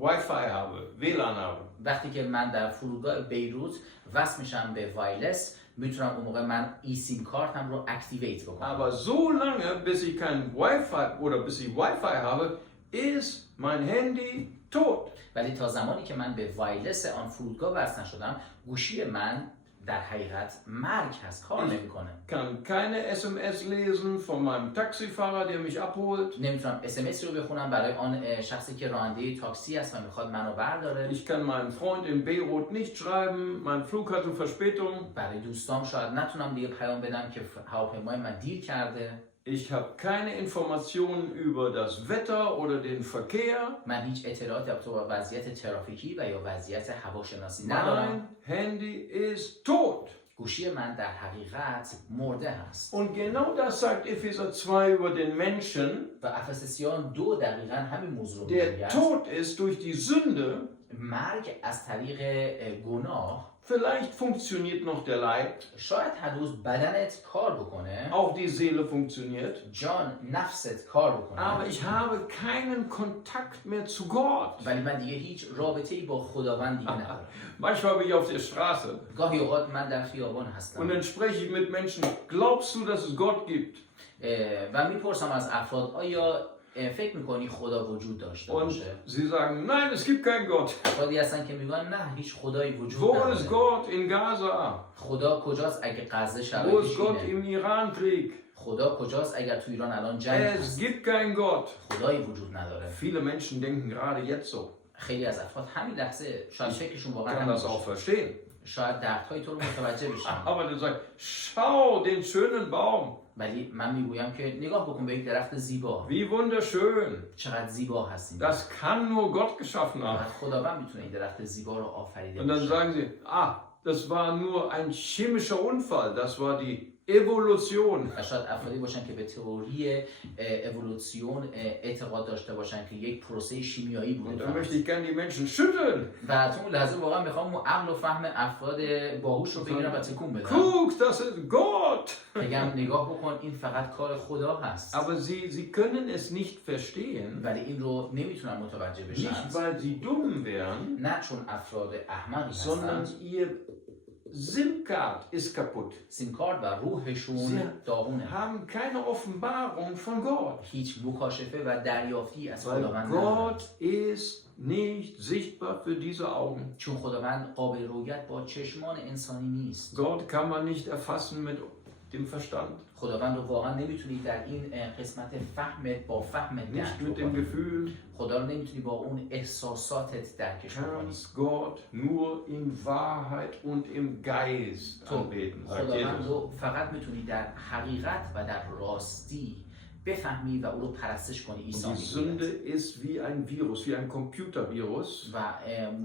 Wi-Fi habe, WLAN habe. وقتی که من در فرودگاه بیروت وصل میشم به وایرلس، میتونم اون موقع من ای سیم کارتم رو اکتیویت بکنم. Aber so lange, bis ich kein Wi-Fi oder bis ich Wi-Fi habe, ist mein Handy tot. ولی تا زمانی که من به وایرلس آن فرودگاه وصل نشدم، گوشی من در حقیقت مرگ هست، کار نمیکنه. Kann keine SMS lesen von meinem Taxifahrer, der mich abholt. نمیتونم SMS رو بخونم برای آن شخصی که راننده تاکسی است و میخواد منو برداره. Ich kann meinem Freund in Beirut nicht schreiben, mein Flug hatte Verspätung. برای دوستام شاید نتونم دیگه پیام بدم که هواپیمای من دیر کرده. Ich habe keine Informationen über das Wetter oder den Verkehr. من هیچ اطلاعاتی تو وضعیت ترافیکی و یا وضعیت هواشناسی ندارم. Mein Handy ist tot. گوشی من در حقیقت مرده هست. Und genau das sagt Epheser 2 über den Menschen, و افسسیان 2 دقیقاً همین موضوع رو der میگه. tot ist durch die Sünde. مرگ از طریق گناه. Vielleicht funktioniert noch der Leib, شاید هنوز بدنت کار بکنه، auch die Seele funktioniert. جان نفست کار بکنه، Aber ich habe keinen Kontakt mehr zu Gott. ولی من دیگه هیچ رابطه‌ای با خداوند دیگه ندارم. Manchmal bin ich auf der Straße گاهی اوقات من در خیابان und هستم dann spreche ich mit Menschen, glaubst du, dass es Gott gibt? و میپرسم از افراد آیا فکر میکنی خدا وجود داشته Und باشه؟ sie sagen, nein, es gibt keinen Gott. افرادی هستن که میگن نه هیچ خدایی وجود Wo ist نداره. Gott in Gaza? خدا کجاست اگه غزه Wo شرایطش ist Gott اینه؟ im Iran-Krieg? خدا کجاست اگر تو ایران الان جنگ Es هست؟ gibt keinen Gott. خدایی وجود نداره. Viele Menschen denken gerade jetzt so. خیلی از افراد همین لحظه شاید فکرشون Ich واقعا kann همین das auch باشه. verstehen. شاید دردهای تو رو متوجه بشم. Aber dann sagt, schau den schönen Baum. ولی من میگویم که نگاه بکن به یک درخت زیبا. Wie wunderschön. چقدر زیبا هستیم. Das kann nur Gott geschaffen haben. فقط خداوند میتونه این درخت زیبا رو آفریده Und dann باشه. sagen sie, das war nur ein chemischer Unfall. Das war die Evolution. و شاید افرادی باشن که به تئوری اِوولوسیون اعتقاد داشته باشن که یک پروسه شیمیایی Und بوده. dann möchte ich gerne die Menschen schütteln. و تو اون لحظه واقعا میخوام اون عقل و فهم افراد باهوش رو بگیرم و تکون بدم. Guck, das ist Gott. بگم نگاه بکن این فقط کار خدا هست. Aber sie können es nicht verstehen, ولی این رو نمیتونن متوجه بشن. nicht weil sie dumm wären, نه چون افراد احمقی sondern هستند، ihr SIM-Card ist kaputt. سیمکارد و روحشون Sie داغونه. haben keine Offenbarung von Gott. هیچ مکاشفه و دریافتی از Weil خداوند ندارن. Gott ist nicht sichtbar für diese Augen. چون خداوند قابل رؤیت با چشمان انسانی نیست. Gott kann man nicht erfassen mit dem Verstand, خداوند رو واقعا نمیتونی در این قسمت فهمت با فهمت nicht درک mit dem بکنی. Gefühl. خدا رو نمیتونی با اون احساساتت درکش بکنی. Kannst Gott nur in Wahrheit und im Geist تو anbeten, sagt خداوند Jesus. رو فقط میتونی در حقیقت و در راستی بفهمی و او رو پرستش کنی. Und عیسی die Sünde میگوید ist wie ein Virus, wie ein Computervirus, و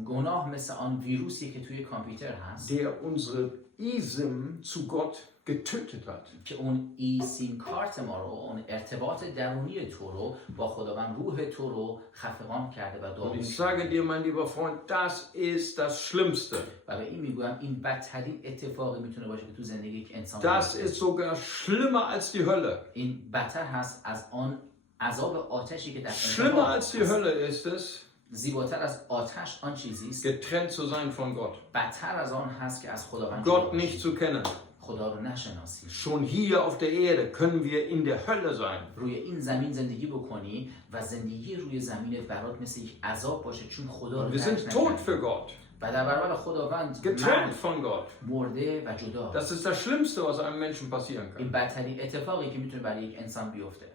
گناه مثل آن ویروسی که توی کامپیوتر هست der unsere ISIM zu Gott getötet hat. که اون ای سیم کارت ما رو، اون ارتباط درونی تو رو با خداوند، روح تو رو خفقان کرده و Und داغون ich کرده. sage dir, mein lieber Freund, das ist das Schlimmste. و به این میگویم این بدترین اتفاقی میتونه باشه که تو زندگی یک انسان Das بیفته. ist sogar schlimmer als die Hölle. این بدتر هست از آن عذاب آتشی که در Schlimmer انتقام als die هست. Hölle ist es, زیباتر از آتش آن چیزی است، getrennt zu sein von Gott, بدتر از آن هست که از خداوند Gott جدا nicht باشی، zu kennen. خدا رو نشناسی. Schon hier auf der Erde können wir in der Hölle sein. روی این زمین زندگی بکنی و زندگی روی زمینت برات مثل یک عذاب باشه چون خدا رو Wir sind درک tot نکردی. für Gott, و در برابر خداوند getrennt von Gott. مرده و جدا. Das ist das Schlimmste, was einem Menschen passieren این kann. بدترین اتفاقی که میتونه برای یک انسان بیفته.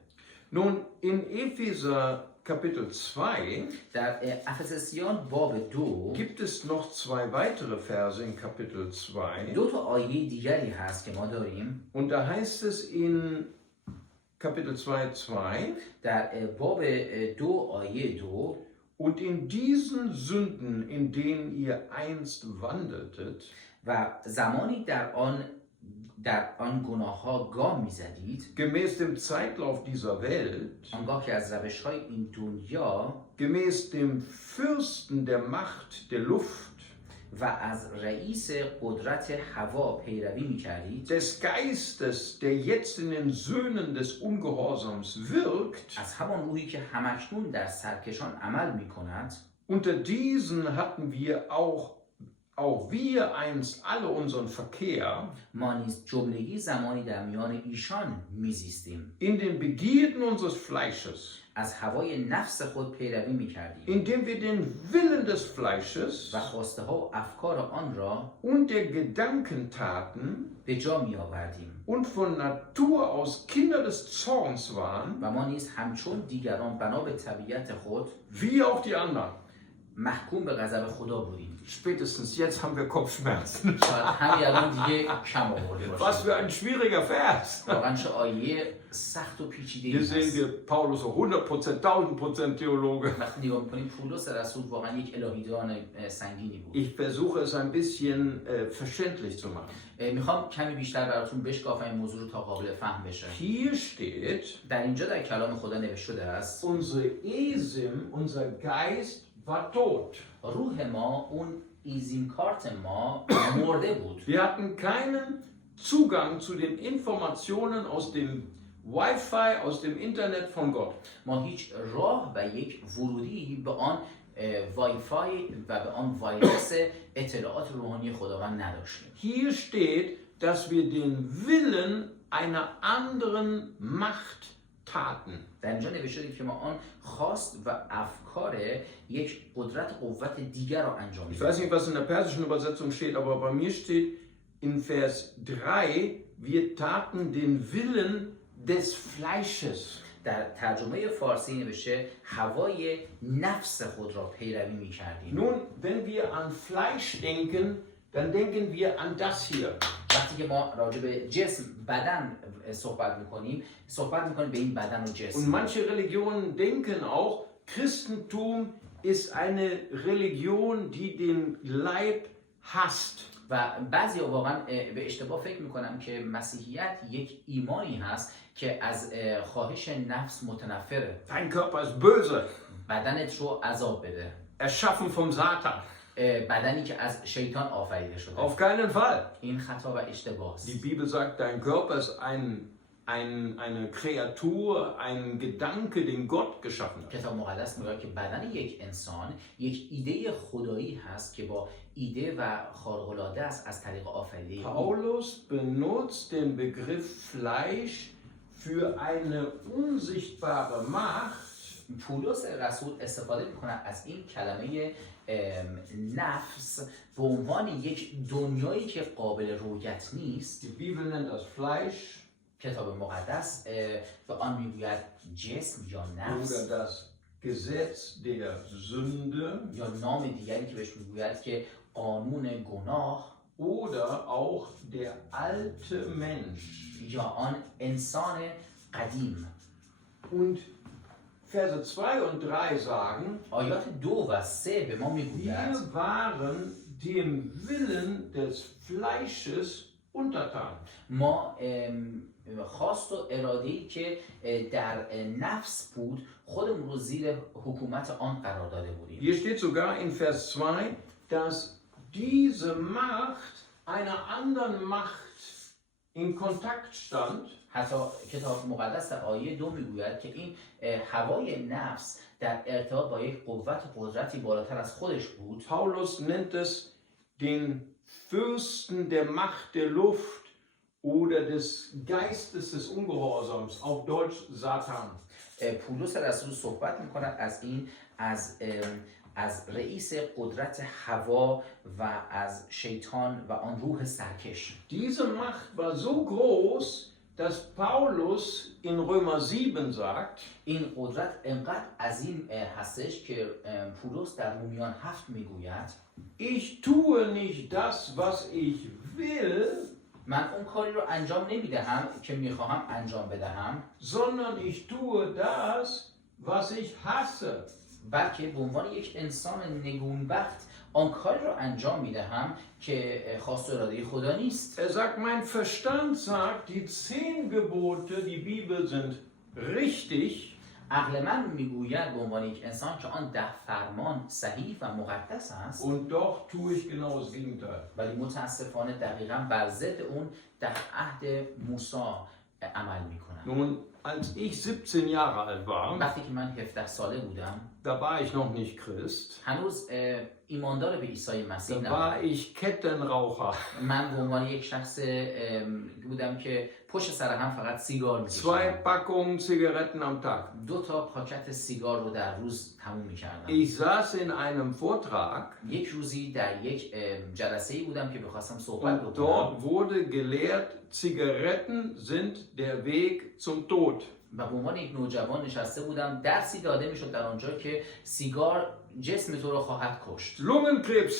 Nun, in Epheser Kapitel 2 در افسسیان باب 2 gibt es noch zwei weitere Verse in Kapitel 2. دو تا آیه دیگری هست که ما داریم. Und da heißt es in Kapitel 2,2: در باب 2 آیه 2 Und in diesen Sünden, in denen ihr einst wandeltet, و زمانی در آن گناه ها گام میزدید، gemäß dem Zeitlauf dieser Welt, آنگاه که از روش های این دنیا gemäß dem Fürsten der Macht der Luft, و از رئیس قدرت هوا پیروی میکردید، des Geistes, der jetzt in den Söhnen des Ungehorsams wirkt, از همان روحی که همکنون در سرکشان عمل میکند. unter diesen hatten wir auch wir einst alle unseren Verkehr ما نیز جملگی زمانی در میان ایشان میزیستیم، in den Begierden unseres Fleisches, از هوای نفس خود پیروی میکردیم indem wir den Willen des Fleisches و خواسته ها و افکار آن را und der Gedankentaten به جا می آوردیم und von Natur aus Kinder des Zorns waren, و ما نیز همچون دیگران بنا به طبیعت خود wie auch die anderen. محکوم به غضب خدا بودیم. Spätestens jetzt haben wir Kopfschmerzen. شاید همین الان دیگه کم آورده Was باشه. für ein schwieriger Vers. واقعا چه آیه سخت و پیچیده Hier sehen هست. wir Paulus so 100%, 1000% Theologe. وقتی نگاه می‌کنیم پولس رسول واقعا یک الهیدان سنگینی بود. Ich versuche es ein bisschen verständlich zu machen. میخوام کمی بیشتر براتون بشکافم این موضوع رو تا قابل فهم بشه. Hier steht, در اینجا در کلام خدا نوشته شده است unsere Esim, unser Geist war tot. روح ما، اون ایزیم کارت ما مرده بود. Wir hatten keinen Zugang zu den Informationen aus dem Wi-Fi, aus dem Internet von Gott. ما هیچ راه و یک ورودی به آن وای فای و به آن وایرس اطلاعات روحانی خداوند نداشتیم. Hier steht, dass wir den Willen einer anderen Macht taten. در اینجا نوشته شده که ما آن خواست و افکار یک قوت دیگر را انجام Ich weiß میدیم. nicht, was in der persischen Übersetzung steht, aber bei mir steht in Vers 3, wir taten den Willen des Fleisches. در ترجمه فارسی نوشته هوای نفس خود را پیروی می‌کردیم. Nun, wenn wir an Fleisch denken, dann denken wir an das hier. وقتی که ما راجع به جسم بدن صحبت می‌کنیم به این بدن و Und جسم. manche Religionen denken auch, Christentum ist eine Religion, die den Leib hasst. و بعضی واقعا به اشتباه فکر میکنم که مسیحیت یک ایمانی هست که از خواهش نفس متنفره. Dein Körper ist böse, بدنت رو عذاب بده. erschaffen vom Satan. بدنی که از شیطان آفریده شده. Auf keinen Fall. این خطا و اشتباه است. Die Bibel sagt, dein Körper ist eine Kreatur, ein Gedanke, den Gott geschaffen hat. کتاب مقدس میگه که بدن یک انسان یک ایده خدایی هست هست که با ایده و خارق‌العاده است از طریق آفریده او. Paulus benutzt den Begriff Fleisch für eine unsichtbare Macht, پولس رسول استفاده میکنه از این کلمه نفس به عنوان یک دنیایی که قابل رؤیت نیست. die Bibel nennt das Fleisch کتاب مقدس به آن میگوید جسم یا نفس oder das Gesetz der Sünde یا نام دیگری که بهش میگوید که قانون گناه oder auch der alte Mensch. یا آن انسان قدیم. Und Verse 2 und 3 sagen, آیات 2 و 3 به ما میگوید wir waren dem Willen des Fleisches untertan. ما خواست و اراده‌ای که در نفس بود خودمون رو زیر حکومت آن قرار داده بودیم. Hier steht sogar in Vers 2, dass diese Macht einer anderen Macht in Kontakt stand. حتی کتاب مقدس در آیه 2 میگوید که این هوای نفس در ارتباط با یک قوت و قدرتی بالاتر از خودش بود. Paulus nennt es den Fürsten der Macht der Luft oder des Geistes des Ungehorsams, auf Deutsch Satan. پولس رسول صحبت میکنه از این از رئیس قدرت هوا و از شیطان و آن روح سرکش. Diese Macht war so groß, dass Paulus in Römer 7 sagt, این قدرت انقدر عظیم هستش که پولس در رومیان 7 میگوید ich tue nicht das, was ich will, من اون کاری رو انجام نمیدهم که میخواهم انجام بدهم، sondern ich tue das, was ich hasse. بلکه به عنوان یک انسان نگونبخت آن کاری رو انجام میدهم که خواست و اراده خدا نیست. Er sagt, mein Verstand sagt, die 10 Gebote, die Bibel sind richtig. عقل من میگوید به عنوان یک انسان که آن 10 فرمان صحیح و مقدس است، Und doch tue ich genau das Gegenteil. ولی متاسفانه دقیقاً بر ضد اون در عهد موسی عمل میکنم. Nun, als ich 17 Jahre alt war, وقتی که من 17 ساله بودم da war ich noch nicht Christ, هنوز ایماندار به عیسی مسیح da نبودم. war ich Kettenraucher. من به عنوان یک شخص بودم که پشت سر هم فقط سیگار 2 می‌کشیدم. Packungen Zigaretten am Tag. 2 تا پاکت سیگار رو در روز تموم می‌کردم. Ich saß in einem Vortrag یک روزی در یک جلسه‌ای بودم که بخواستم صحبت und بکنم. dort wurde gelehrt, Zigaretten sind der Weg zum Tod. و به عنوان یک نوجوان نشسته بودم، درسی داده میشد در آنجا که سیگار جسم تو رو خواهد کشت. Lungenkrebs.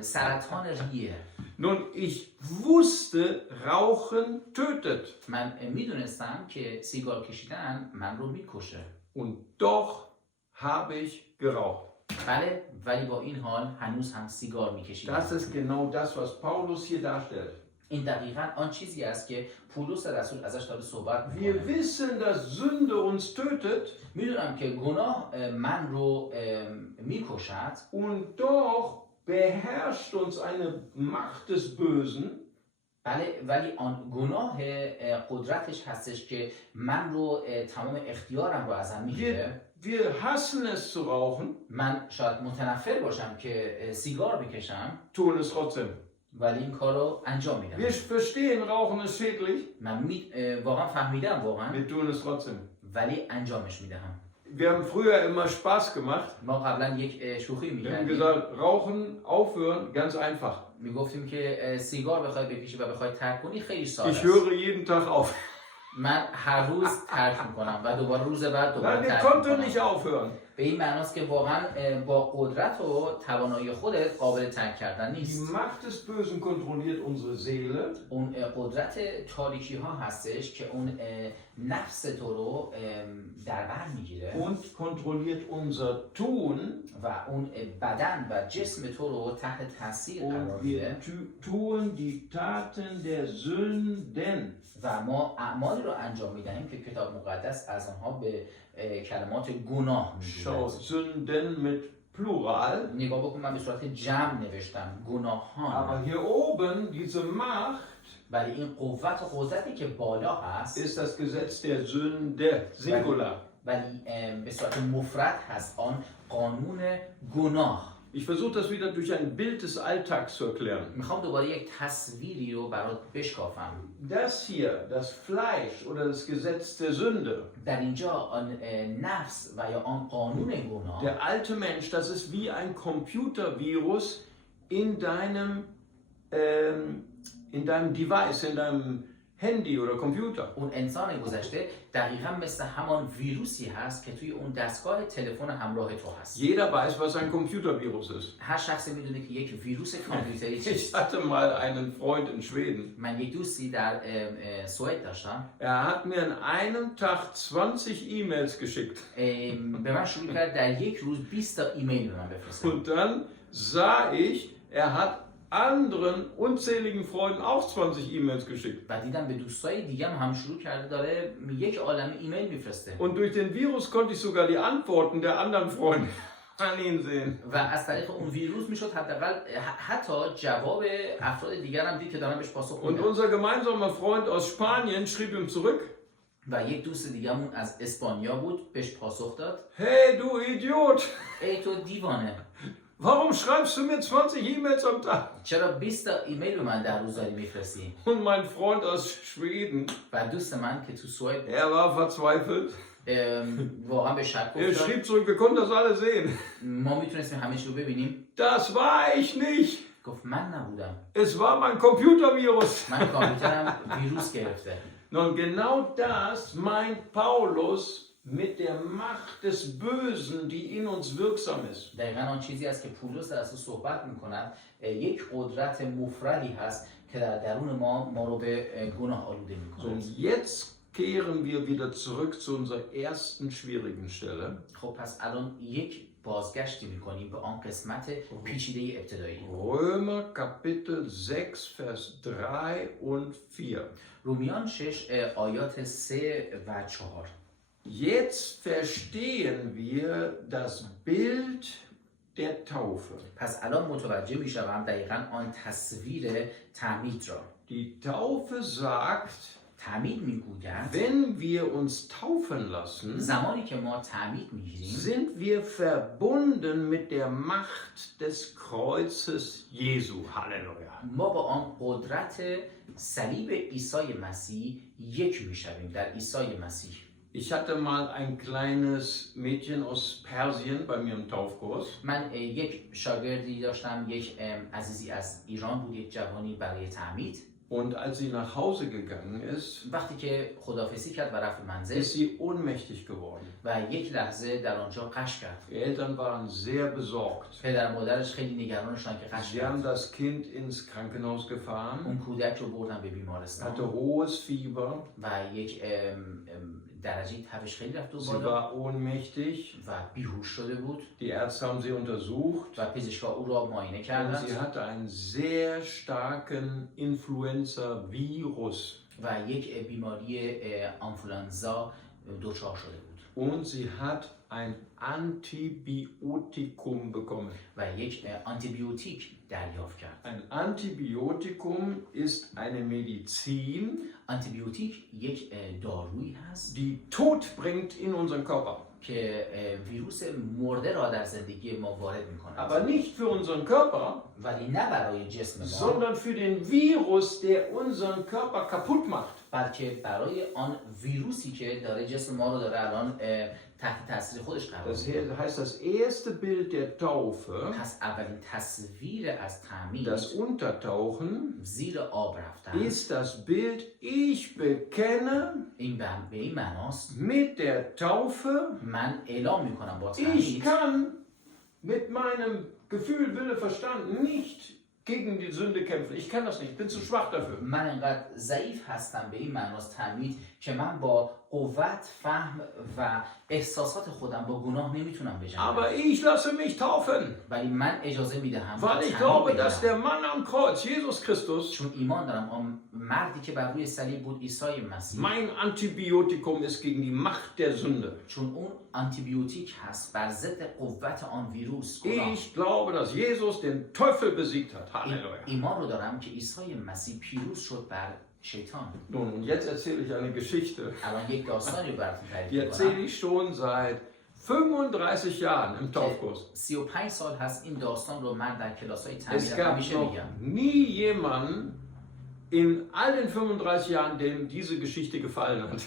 سرطان ریه. Nun, ich wusste, Rauchen tötet. من میدونستم که سیگار کشیدن من رو میکشه. Und doch habe ich geraucht. بله، ولی با این حال هنوز هم سیگار میکشیدم. Das ist genau das, was Paulus hier darstellt. این دقیقاً آن چیزی است که پولس رسول ازش داره صحبت Wir میکنه. wissen, dass Sünde uns tötet میدونم که گناه من رو میکشد، und doch beherrscht uns eine Macht des Bösen. بله، ولی آن گناه قدرتش هستش که من رو تمام اختیارم رو ازم میگیره. Wir hassen es zu rauchen, من شاید متنفر باشم که سیگار بکشم، tun es trotzdem. ولی این کار رو انجام میدم. Wir verstehen, Rauchen ist schädlich, من واقعا فهمیدم واقعا، wir tun es trotzdem. ولی انجامش میدهم. Wir haben früher immer Spaß gemacht. ما قبلا یک شوخی Wir haben میکردیم، gesagt, Rauchen aufhören, ganz einfach. میگفتیم که سیگار بخوای بکشی و بخوای ترک کنی خیلی ساده Ich است. höre jeden Tag auf. من هر روز ترک میکنم و دوباره روز بعد دوباره Nein, wir ترک konnten nicht میکنم. aufhören. به این معناست که واقعا با قدرت و توانایی خودت قابل ترک کردن Die نیست. Macht des Bösen kontrolliert unsere Seele اون قدرت تاریکی ها هستش که اون نفس تو رو در بر میگیره und kontrolliert unser Tun. و اون بدن و جسم تو رو تحت تاثیر قرار Und wir میده tun die Taten der Sünden. و ما اعمالی رو انجام میدهیم که کتاب مقدس از آنها به کلمات گناه Schau, میگوید. Sünden mit Plural. نگاه بکن، من به صورت جمع نوشتم Aber گناهان، hier oben, diese Macht, ولی این قوت و قدرتی که بالا هست ist das Gesetz der Sünde, Singular. ولی به صورت مفرد هست آن قانون گناه. Ich versuche das wieder durch ein Bild des Alltags zu erklären. میخوام دوباره یک تصویری رو برات بشکافم. Das hier, das Fleisch oder das Gesetz der Sünde, در اینجا آن نفس و یا آن قانون گناه، der alte Mensch, das ist wie ein Computervirus in deinem Device, in deinem Handy oder Computer. اون انسان گذشته دقیقا مثل همان ویروسی هست که توی اون دستگاه تلفن همراه تو هست. Jeder weiß, was ein Computervirus ist. هر شخصی میدونه که یک ویروس کامپیوتری Ich چیست. hatte mal einen Freund in Schweden. من یک دوستی در سوئد داشتم. Er hat mir in einem Tag 20 E-Mails geschickt. به من شروع کرد در یک روز 20 تا ایمیل به من بفرسته. Und dann sah ich, er hat anderen unzähligen Freunden auch 20 E-Mails geschickt. و دیدم به دوستای دیگم هم شروع کرده داره یک عالمه ایمیل میفرسته. Und durch den Virus konnte ich sogar die Antworten der anderen Freunde an ihn sehen. و از طریق اون ویروس میشد حداقل حتی جواب افراد دیگر هم دید که دارن بهش پاسخ Und میدن. unser gemeinsamer Freund aus Spanien schrieb ihm zurück: و یک دوست دیگه‌مون از اسپانیا بود بهش پاسخ داد. Hey du Idiot! ای تو دیوانه، Warum schreibst du mir 20 E-Mails am Tag? چرا 20 تا ایمیل رو من در روز داری میفرستی؟ Und mein Freund aus Schweden, و دوست من که تو سوئد er war verzweifelt. واقعا به شک Er افتاد. schrieb zurück, wir konnten das alle sehen. ما میتونستیم همه چی رو ببینیم. Das war ich nicht. گفت من نبودم، Es war mein Computervirus. من کامپیوترم ویروس گرفته. Nun, genau das meint Paulus mit der Macht des Bösen, die in uns wirksam ist. دقیقا آن چیزی است که پولس در اصل صحبت میکند، یک قدرت مفردی هست که در درون ما رو به گناه آلوده So, میکنه. und jetzt kehren wir wieder zurück zu unserer ersten schwierigen Stelle. خب پس الان یک بازگشتی میکنیم به آن قسمت پیچیده ابتدایی. Römer Kapitel 6, Vers 3 und 4. رومیان 6 آیات 3 و 4. Jetzt verstehen wir das Bild der Taufe. پس الان متوجه میشوم دقیقاً آن تصویر تعمید را. Die Taufe sagt, تعمید میگوید wenn wir uns taufen lassen, زمانی که ما تعمید میگیریم sind wir verbunden mit der Macht des Kreuzes Jesu. Halleluja. ما با آن قدرت صلیب عیسی مسیح یک میشویم در عیسی مسیح. Ich hatte mal ein kleines Mädchen aus Persien bei mir im Taufkurs. من یک شاگردی داشتم، یک عزیزی از ایران بود، یک جوانی برای تعمید. Und als sie nach Hause gegangen ist, وقتی که خداحافظی کرد و رفت منزل ist sie ohnmächtig geworden. و یک لحظه در آنجا غش کرد. Die Eltern waren sehr besorgt. پدر و مادرش خیلی نگرانشان که غش Sie haben کرد. das Kind ins Krankenhaus gefahren, اون کودک رو بردن به hatte بیمارستان hohes Fieber, و یک درجه تبش خیلی رفت و sie بالا war ohnmächtig. و بیهوش شده بود Die Ärzte haben sie untersucht و پزشکا او را معاینه und sie کردند hatte einen sehr starken Influenza-Virus. و یک بیماری آنفولانزا دچار شده بود Und sie hat ein Antibiotikum bekommen. و یک آنتیبیوتیک دریافت کرد. Ein Antibiotikum ist eine Medizin, آنتیبیوتیک یک دارویی هست die Tod bringt in unseren Körper. که ویروس مرده را در زندگی ما وارد می‌کند. Aber nicht für unseren Körper, ولی نه برای جسم ما، sondern für den Virus, der unseren Körper kaputt macht. بلکه برای آن ویروسی که داره جسم ما رو داره الان تحت تاثیر خودش قرار Das میده. heißt, das erste Bild der Taufe, پس اولین تصویر از تعمید das Untertauchen, زیر آب رفتن ist das Bild, ich bekenne این به این معناست mit der Taufe, من اعلام میکنم با ich تعمید kann mit meinem Gefühl, Wille, Verstand nicht gegen die Sünde kämpfen. Ich kann das nicht, ich bin zu schwach dafür. من انقدر ضعیف هستم به این معناست تعمید که من با قوت فهم و احساسات خودم با گناه نمیتونم بجنگم. Aber ich lasse mich taufen, ولی من اجازه میدهم weil ich glaube, dass der Mann am Kreuz, Jesus Christus, چون ایمان دارم آن مردی که بر روی صلیب بود عیسی مسیح، mein Antibiotikum ist gegen die Macht der Sünde. چون اون آنتیبیوتیک هست بر ضد قوت آن ویروس گناه. Ich glaube, dass Jesus den Teufel besiegt hat. Halleluja. ایمان رو دارم که عیسی مسیح پیروز شد بر شیطان. Nun, und jetzt erzähle ich eine Geschichte. الان یک داستانی رو براتون Die تعریف erzähle می‌کنم ich schon seit 35 Jahren im Taufkurs. 35 سال هست این داستان رو من در کلاس‌های Es تعمیر gab همیشه noch میگم. nie jemanden in all den 35 Jahren, dem diese Geschichte gefallen hat.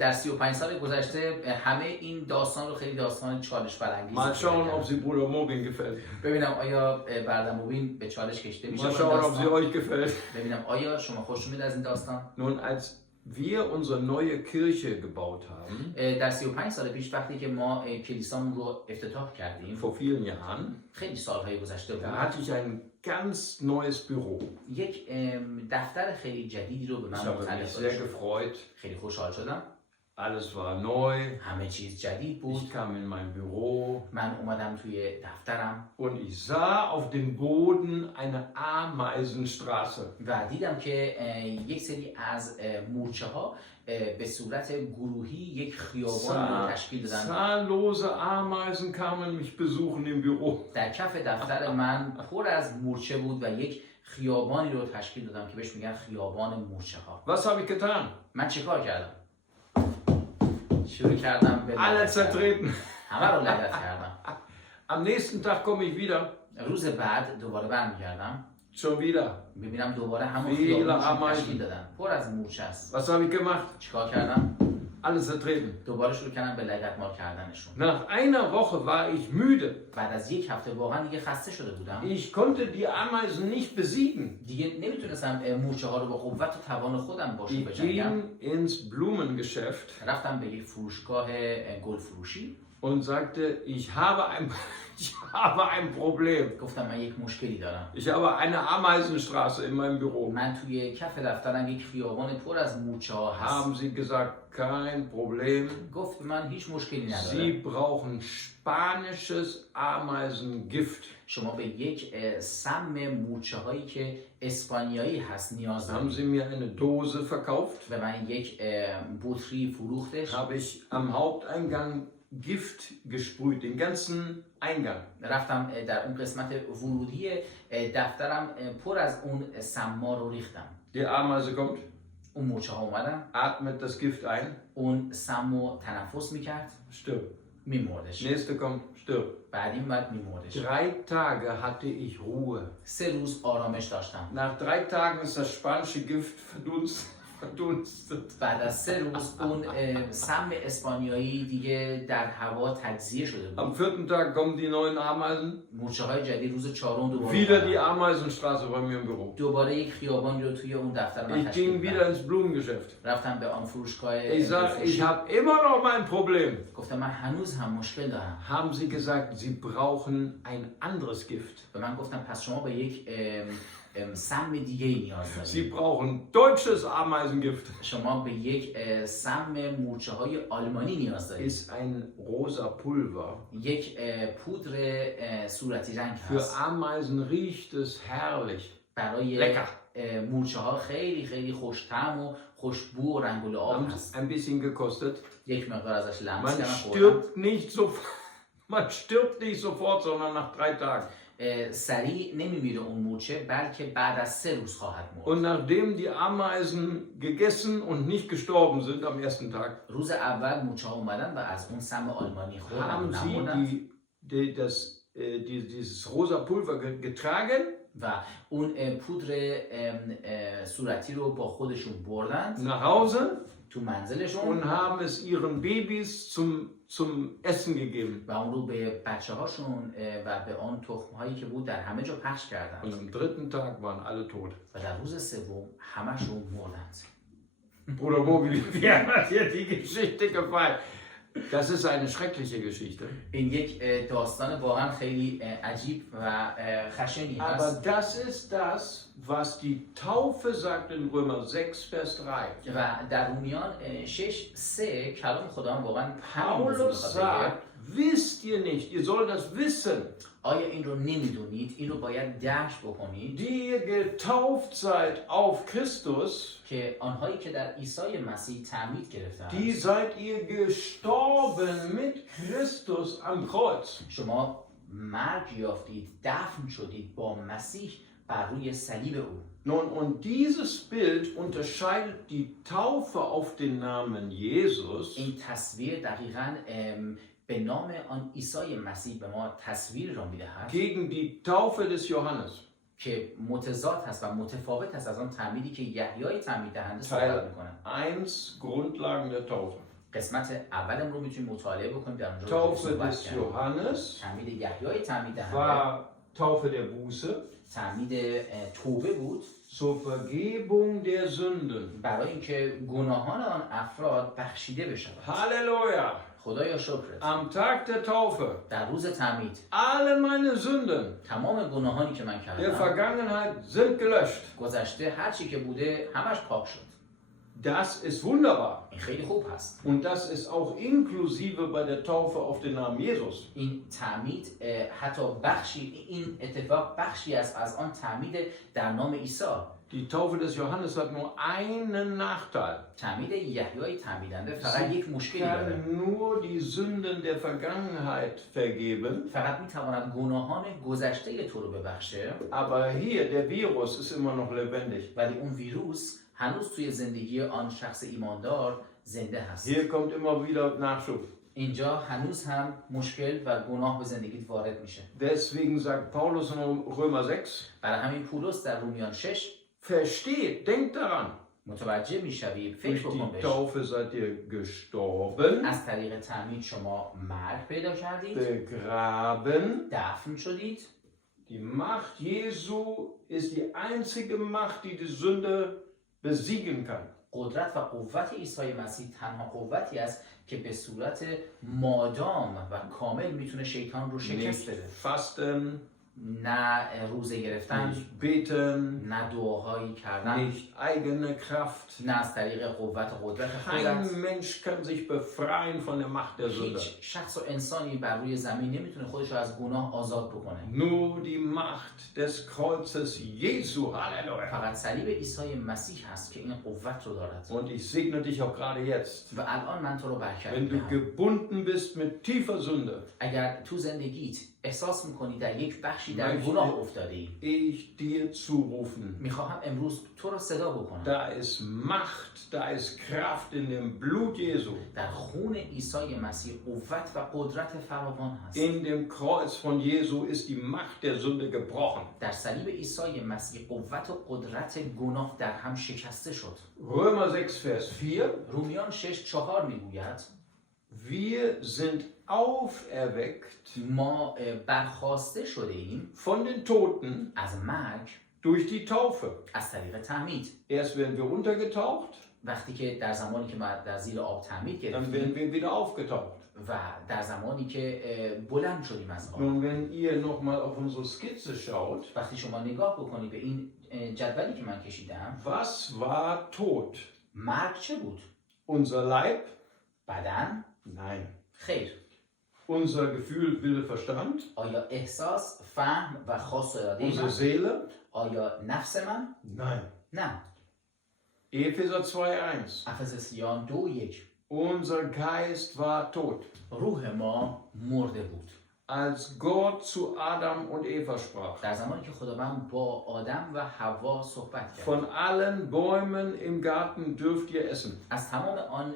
در 35 سال گذشته همه این داستان رو خیلی داستان چالش برانگیز Mal schauen, ob کردن. sie Bruder Morin gefällt. ببینم آیا بردم مبین به چالش کشیده میشه Mal با این schauen, ob sie داستان. euch gefällt. ببینم آیا شما خوشتون میاد از این داستان. Nun, als wir unsere neue Kirche gebaut haben, در 35 سال پیش وقتی که ما کلیسامون رو افتتاح کردیم vor vielen Jahren, خیلی سالهای گذشته بود، da hatte ich ein ganz neues Büro. یک دفتر خیلی جدیدی رو به Ich من habe mich متعلق sehr شد. gefreut. خیلی خوشحال شدم. Alles war neu. همه چیز جدید بود. Ich kam in mein Büro من اومدم توی دفترم und ich sah auf dem Boden eine Ameisenstraße. و دیدم که یک سری از مورچه ها به صورت گروهی یک خیابان رو تشکیل دادن. Zahllose Ameisen kamen mich besuchen im Büro. در کف دفتر من پر از مورچه بود و یک خیابانی رو تشکیل دادم که بهش میگن خیابان مورچه ها. Was habe ich getan? من چیکار کردم؟ شروع کردم به Alle لگد کردن. zertreten. همه رو لگد کردم. Am nächsten Tag komme ich wieder. روز بعد دوباره برمیگردم Schon wieder. ببینم دوباره همون Viele خیابان رو Ameisen. تشکیل دادن، پر از مورچه است. Was habe ich gemacht? چیکار کردم؟ Alle zertreten. دوباره شروع کردم به لگدمال کردنشون. Nach einer Woche war ich müde. بعد از یک هفته واقعا دیگه خسته شده بودم. Ich konnte die Ameisen nicht besiegen. دیگه نمیتونستم مورچه ها رو با قوت و توان خودم باشون Ich بجنگم. ging ins Blumengeschäft رفتم به یک فروشگاه گل فروشی. und sagte, ich habe ein Problem. گفتم من یک مشکلی دارم. Ich habe eine Ameisenstraße in meinem Büro. من توی کف دفترم یک خیابان پر از مورچه ها Haben هست. Sie gesagt, kein Problem. گفت من هیچ مشکلی Sie ندارم. brauchen spanisches Ameisengift. شما به یک سم مورچه هایی که اسپانیایی هست نیاز Haben دارید. Sie mir eine Dose verkauft? به من یک بطری فروختش. Habe ich am Haupteingang Gift gesprüht, den ganzen Eingang. رفتم در اون قسمت ورودی دفترم پر از اون سما رو ریختم. Die Ameise kommt, اون مورچه ها اومدن، atmet das Gift ein, اون سم رو تنفس میکرد، stirbt. میمردش. Nächste kommt, stirbt. بعدی اومد میمردش. 3 Tage hatte ich Ruhe. 3 روز آرامش داشتم. Nach 3 Tagen ist das spanische Gift verdunstet. بعد از 3 روز اون سم اسپانیایی دیگه در هوا تجزیه شده بود. Am 4. Tag kommen die neuen Ameisen. مورچه های جدید روز 4 دوباره Wieder die اومدن. Ameisenstraße bei mir im Büro. دوباره یک خیابانی رو توی اون دفتر من Ich تشکیل ging wieder دادم. ins Blumengeschäft. رفتم به آن فروشگاه Ich sage, فروشی. ich habe immer noch mein Problem. گفتم من هنوز هم مشکل دارم. Haben Sie gesagt, Sie brauchen ein anderes Gift. به من گفتم پس شما به یک سم دیگه نیاز Sie دارید. brauchen deutsches Ameisengift. شما به یک سم مورچه های آلمانی نیاز دارید. Ist ein rosa Pulver. یک پودر صورتی رنگ Für هست. Ameisen riecht es herrlich. برای Lecker. مورچه ها خیلی خیلی خوش‌طعم و خوشبو و رنگ و لعاب Haben هست. ein bisschen gekostet. یک مقدار ازش لمس Man کردم خوردم. stirbt nicht sofort. Man stirbt nicht sofort, sondern nach 3 Tagen. سریع نمیمیره اون مورچه بلکه بعد از 3 روز خواهد مرد. Und nachdem die Ameisen gegessen und nicht gestorben sind am ersten Tag, روز اول مورچه ها اومدن و از اون سم آلمانی خوردن و haben sie نمردن dieses rosa Pulver getragen و اون پودر صورتی رو با خودشون بردن nach Hause تو منزلشون und haben es ihren Babys zum Essen gegeben. و اون رو به بچه هاشون و به آن تخم هایی که بود در همه جا پخش کردن Und am 3. Tag waren alle tot. و در روز سوم همشون مردند. Bruder Bogi, wie hat dir die Geschichte gefallen? Das ist eine schreckliche Geschichte. این یک داستان واقعا خیلی عجیب و خشنی Aber هست das ist das, was die Taufe sagt in Römer 6, Vers 3. و در رومیان 6:3 کلام خداوند واقعا همین موضوع Paulus می‌خواد بگه. sagt, wisst ihr nicht, ihr sollt das wissen, آیا این رو نمیدونید؟ این رو باید درک بکنید die ihr getauft seid auf Christus, که آنهایی که در عیسی مسیح تعمید گرفتند die seid ihr gestorben mit Christus am Kreuz. شما مرگ یافتید، دفن شدید با مسیح بر روی صلیب او. Nun, und dieses Bild unterscheidet die Taufe auf den Namen Jesus این تصویر دقیقاً به نام آن عیسی مسیح به ما تصویر را میدهد gegen die Taufe des Johannes. که متضاد هست و متفاوت هست از آن تعمیدی که یحیای تعمید دهنده صحبت Teil میکنه. 1, Grundlagen der Taufe. قسمت اولم رو میتونیم مطالعه بکنیم در اونجا Taufe صحبت des کردیم. Johannes تعمید یحیای تعمید دهنده war Taufe der Buße تعمید توبه بود zur Vergebung der Sünden. برای اینکه گناهان آن افراد بخشیده بشود. Halleluja! خدایا شکرت. Am Tag der Taufe, در روز تعمید alle meine Sünden تمام گناهانی که من der کردم Vergangenheit sind gelöscht. گذشته هر چی که بوده همش پاک شد. Das ist wunderbar. این خیلی خوب هست. Und das ist auch inklusive bei der Taufe auf den Namen Jesus. این تعمید حتی بخشی این اتفاق بخشی است از آن تعمید در نام عیسی. Die Taufe des Johannes hat nur einen Nachteil. تعمید یحیای تعمیدنده فقط یک مشکلی داره. Kann nur die Sünden der Vergangenheit vergeben. فقط میتواند گناهان گذشته تو رو ببخشه. Aber hier, der Virus ist immer noch lebendig. ولی اون ویروس هنوز توی زندگی آن شخص ایماندار زنده هست. Hier kommt immer wieder Nachschub. اینجا هنوز هم مشکل و گناه به زندگیت وارد میشه. Deswegen sagt Paulus in Römer 6, برای همین پولس در رومیان 6 versteht, denkt daran, متوجه میشوی، durch فکر بکن die بهش. Taufe seid ihr gestorben, از طریق تعمید شما مرگ پیدا کردید، begraben. دفن شدید. Die Macht Jesu ist die einzige Macht, die die Sünde besiegen kann. قدرت و قوت عیسی مسیح تنها قوتی است که به صورت مادام و کامل میتونه شیطان رو شکست Nicht بده. fasten, نه روزه گرفتن، nicht beten, نه دعاهایی کردن، nicht eigene Kraft. نه از طریق قوت و قدرت Kein خودت. Mensch kann sich befreien von der Macht der Sünde. هیچ شخص و انسانی بر روی زمین نمیتونه خودش رو از گناه آزاد بکنه. Nur die Macht des Kreuzes Jesu. Halleluja. فقط صلیب عیسی مسیح هست که این قوت رو دارد. Und ich segne dich auch gerade jetzt. و الان من تو رو برکت Wenn du میدهم. gebunden bist mit tiefer Sünde, اگر تو زندگیت احساس میکنی در یک بخشی در Möchte گناه افتادی، ich dir zurufen. میخواهم امروز تو رو صدا بکنم. Da ist Macht, da ist Kraft in dem Blut Jesu. در خون عیسی مسیح قوت و قدرت فراوان هست. In dem Kreuz von Jesu ist die Macht der Sünde gebrochen. در صلیب عیسی مسیح قوت و قدرت گناه در هم شکسته شد. Römer 6, Vers 4. رومیان 6:4 میگوید Wir sind auferweckt ما برخاسته شده ایم von den Toten از مرگ durch die Taufe. از طریق تعمید. Erst werden wir untergetaucht, وقتی که در زمانی که ما در زیر آب تعمید dann گرفتیم werden wir wieder aufgetaucht. و در زمانی که بلند شدیم از آب. Nun, wenn ihr nochmal auf unsere Skizze schaut, وقتی شما نگاه بکنی به این جدولی که من کشیدم، was war tot? مرگ چه بود؟ Unser Leib? بدن؟ Nein. خیر. Unser Gefühl, Wille, Verstand? آیا احساس، فهم و خاص اراده Unsere من؟ Seele? آیا نفس من؟ Nein. نه. Epheser 2,1. افسسیان 2:1 Unser Geist war tot, روح ما مرده بود. als Gott zu Adam und Eva sprach. در زمانی که خداوند با آدم و حوا صحبت کرد. Von allen Bäumen im Garten dürft ihr essen. از تمام آن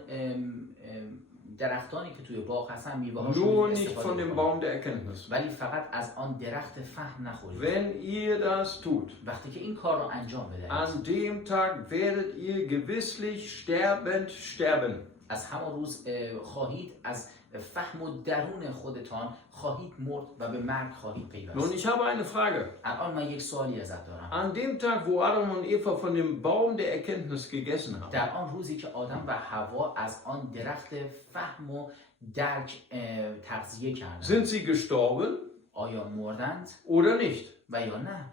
درختانی که توی باغ هستن میوه‌هاش Nur رو nicht استفاده von dem کنید. Baum der Erkenntnis. ولی فقط از آن درخت فهم نخورید. Wenn ihr das tut, وقتی که این کار رو انجام بدهید، an dem Tag werdet ihr gewisslich sterbend sterben. از همان روز خواهید از فهم و درون خودتان خواهید مرد و به مرگ خواهید Nun, پیوست. ich habe eine Frage. الان من یک سوالی ازت دارم. An dem Tag, wo Adam und Eva von dem Baum der Erkenntnis gegessen haben, در آن روزی که آدم و حوا از آن درخت فهم و درک تغذیه کردند، sind sie gestorben آیا مردند oder nicht? و یا نه؟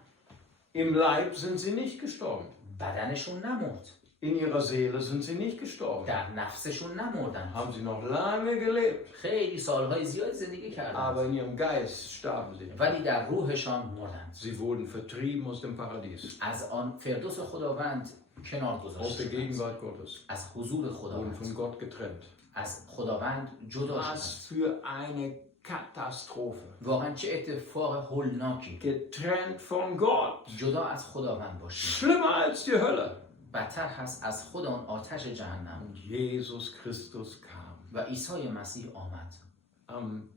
Im Leib sind sie nicht gestorben. بدنشون نمرد، In ihrer Seele sind sie nicht gestorben. در نفسشون نمردند. Haben sie noch lange gelebt. خیلی سالهای زیاد زندگی Aber کردند، in ihrem Geist starben sie. ولی در روحشان مردند. Sie wurden vertrieben aus dem Paradies. از آن فردوس خداوند کنار Aus der گذاشته شدند. Gegenwart Gottes. از حضور Wurden خداوند، von Gott getrennt. از خداوند جدا Was شدند. für eine Katastrophe. واقعا چه اتفاق هولناکی. Getrennt von Gott. جدا از خداوند باشیم. Schlimmer als die Hölle. بدتر هست از خود آن آتش جهنم. Und Jesus Christus kam. و عیسی مسیح آمد. Am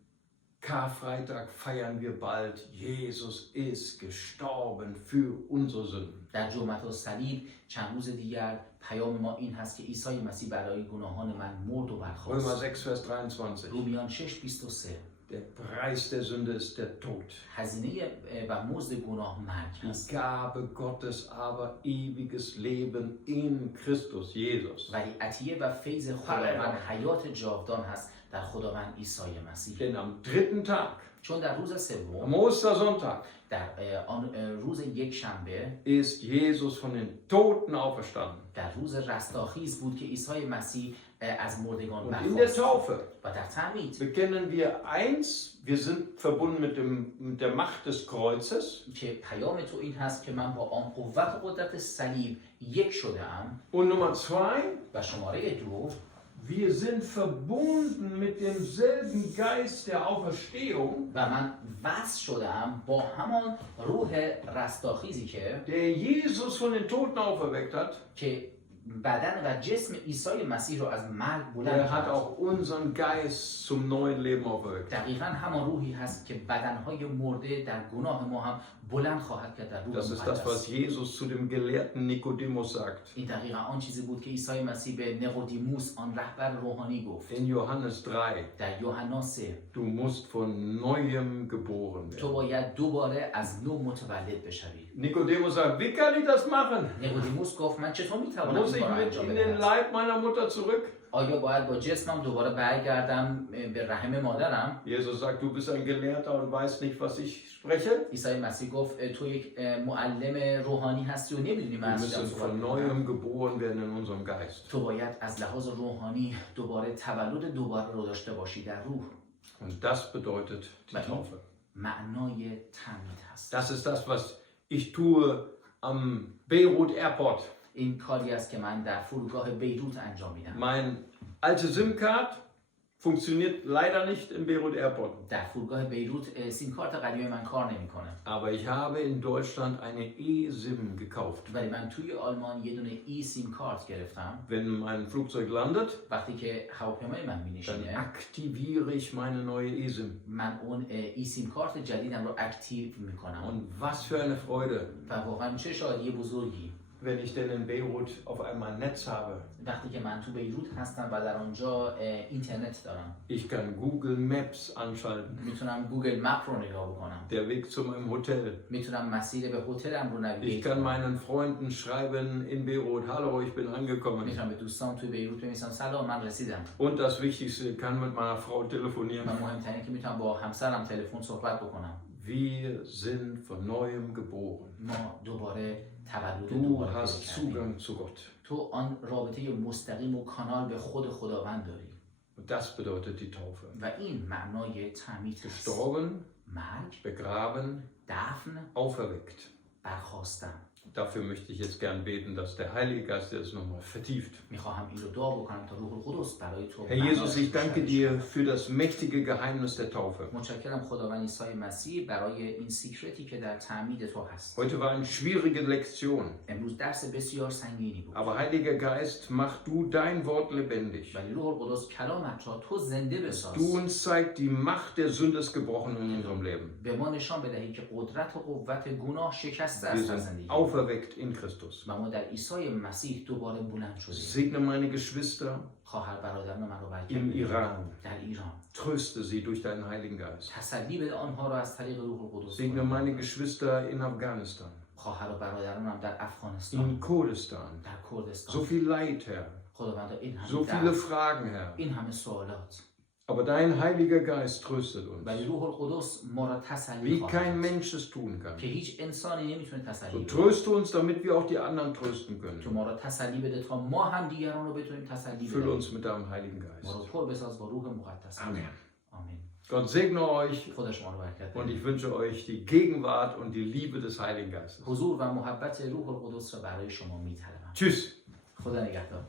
Karfreitag feiern wir bald, Jesus ist gestorben für unsere Sünden. در جمعه صلیب چند روز دیگر پیام ما این هست که عیسی مسیح برای گناهان من مرد و Römer برخاست. 6, Vers 23. رومیان 6:23 Der Preis der Sünde ist der Tod. هزینه و مزد گناه مرگ Die است. Gabe Gottes aber ewiges Leben in Christus Jesus. ولی عطیه و فیض خداوند حیات جاودان هست در خداوند عیسی مسیح. Denn am dritten Tag, چون در روز am سوم Ostersonntag, در آن روز یک شنبه ist Jesus von den Toten auferstanden. در روز رستاخیز بود که عیسی مسیح از مردگان Und in der برخاست. Taufe و در تعمید bekennen wir eins, wir sind verbunden mit der Macht des Kreuzes. که پیام تو این هست که من با آن قوت و قدرت صلیب یک شده ام. Und Nummer zwei, و شماره دو، wir sind verbunden mit demselben Geist der Auferstehung, و من وصل شدم با همان روح رستاخیزی که der Jesus von den Toten auferweckt hat. بدن و جسم عیسی مسیح رو از مرگ بلند Der hat کرد. auch unseren Geist zum neuen Leben auferweckt. دقیقا همان روحی هست که بدنهای مرده در گناه ما هم بلند خواهد کرد در روح Das ist das, was مقدس. Jesus zu dem gelehrten Nikodemus sagt. این دقیقا آن چیزی بود که عیسی مسیح به نقودیموس آن رهبر روحانی گفت. In Johannes 3, در یوحنا 3 du musst von neuem geboren تو werden. باید دوباره از نو متولد بشوی. Nikodemus sagt, wie kann ich das machen? نقودیموس گفت من چطور میتوانم Muss این ich کار mit انجام in den بدم؟ Leib meiner Mutter zurück? آیا باید با جسمم دوباره برگردم به رحم مادرم؟ Jesus sagt, du bist ein Gelehrter und weißt nicht, was ich spreche. عیسی مسیح گفت تو یک معلم روحانی هستی و نمیدونی من Wir از چه müssen صحبت von می‌کنم. neuem geboren werden in unserem Geist. تو باید از لحاظ روحانی دوباره تولد دوباره رو داشته باشی در روح. Und das bedeutet die Warum? Taufe. معنای تعمید هست. Das ist das, was ich tue am Beirut Airport. این کاری است که من در فرودگاه بیروت انجام میدم. Mein alte SIM-Card funktioniert leider nicht im Beirut Airport. در فرودگاه بیروت سیم کارت قدیمی من کار نمیکنه. Aber ich habe in Deutschland eine eSIM gekauft. ولی من توی آلمان یه دونه ای سیم کارت گرفتم. Wenn mein Flugzeug landet, وقتی که هواپیمای من dann مینشینه aktiviere ich meine neue eSIM. من اون ای سیم کارت جدیدم رو اکتیو میکنم. Und was für eine Freude, و واقعا چه شادی بزرگی wenn ich denn in Beirut auf einmal Netz habe. وقتی که من تو بیروت هستم و در آنجا اینترنت دارم. Ich kann Google Maps anschalten. میتونم گوگل مپ رو نگاه بکنم. Der Weg zu meinem Hotel. میتونم مسیر به هتلم رو Ich نویگیت kann کنم. meinen Freunden schreiben in Beirut, hallo, ich bin angekommen. میتونم به دوستان توی بیروت بنویسم سلام من رسیدم. Und das Wichtigste, kann mit meiner Frau telefonieren. و مهمترین که میتونم با همسرم تلفن صحبت بکنم. Wir sind von neuem geboren. ما دوباره تولد Du دوباره hast پیدا کردیم. Zugang zu Gott. تو آن رابطه مستقیم و کانال به خود خداوند داری. Und das bedeutet die Taufe. و این معنای تعمید هست. Gestorben, مرگ، begraben, دفن، auferweckt. برخاستن. Dafür möchte ich jetzt gern beten, dass der Heilige Geist das nochmal vertieft. میخواهم این رو دعا بکنم تا روح القدس برای تو Herr Jesus, ich danke dir für das mächtige Geheimnis der Taufe. متشکرم خداوند عیسی مسیح برای این سیکرتی که در تعمید تو هست. Heute war eine schwierige Lektion, امروز درس بسیار سنگینی بود. aber Heiliger Geist, mach du dein Wort lebendig. ولی روح القدس کلامت را تو زنده بساز. Du uns zeigt, die Macht der Sünde ist gebrochen in unserem Leben. به ما نشان بدهی که قدرت و قوت گناه شکسته Wir است در sind زندگی. auferweckt in Christus. و ما در عیسی مسیح دوباره بلند شدیم. Segne meine Geschwister خواهر برادران من رو in برکت Iran. در ایران. Tröste sie durch deinen Heiligen Geist. تسلی بده آنها را از طریق روح القدس. Segne meine Geschwister in Afghanistan, خواهر و برادرانم در افغانستان، in Kurdistan. در کردستان. So viel Leid, Herr. خداوند این So همه viele درد، Fragen, Herr. این همه سوالات. Aber dein Heiliger Geist tröstet uns, ولی روح القدس ما را تسلی wie خواهد kein داد. Mensch es tun kann. که هیچ انسانی نمیتونه So تسلی بده. tröste uns, damit wir auch die anderen trösten تو können. ما را تسلی بده تا ما هم دیگران رو بتونیم تسلی Fülle بدیم. uns mit deinem Heiligen ما رو Geist. پر بساز با روح مقدس. Amen. آمین. Gott segne euch خدا شما رو برکت und بده. ich wünsche euch die Gegenwart und die Liebe des Heiligen Geistes. حضور و محبت روح القدس را برای شما میطلبم. Tschüss. خدا نگهدار.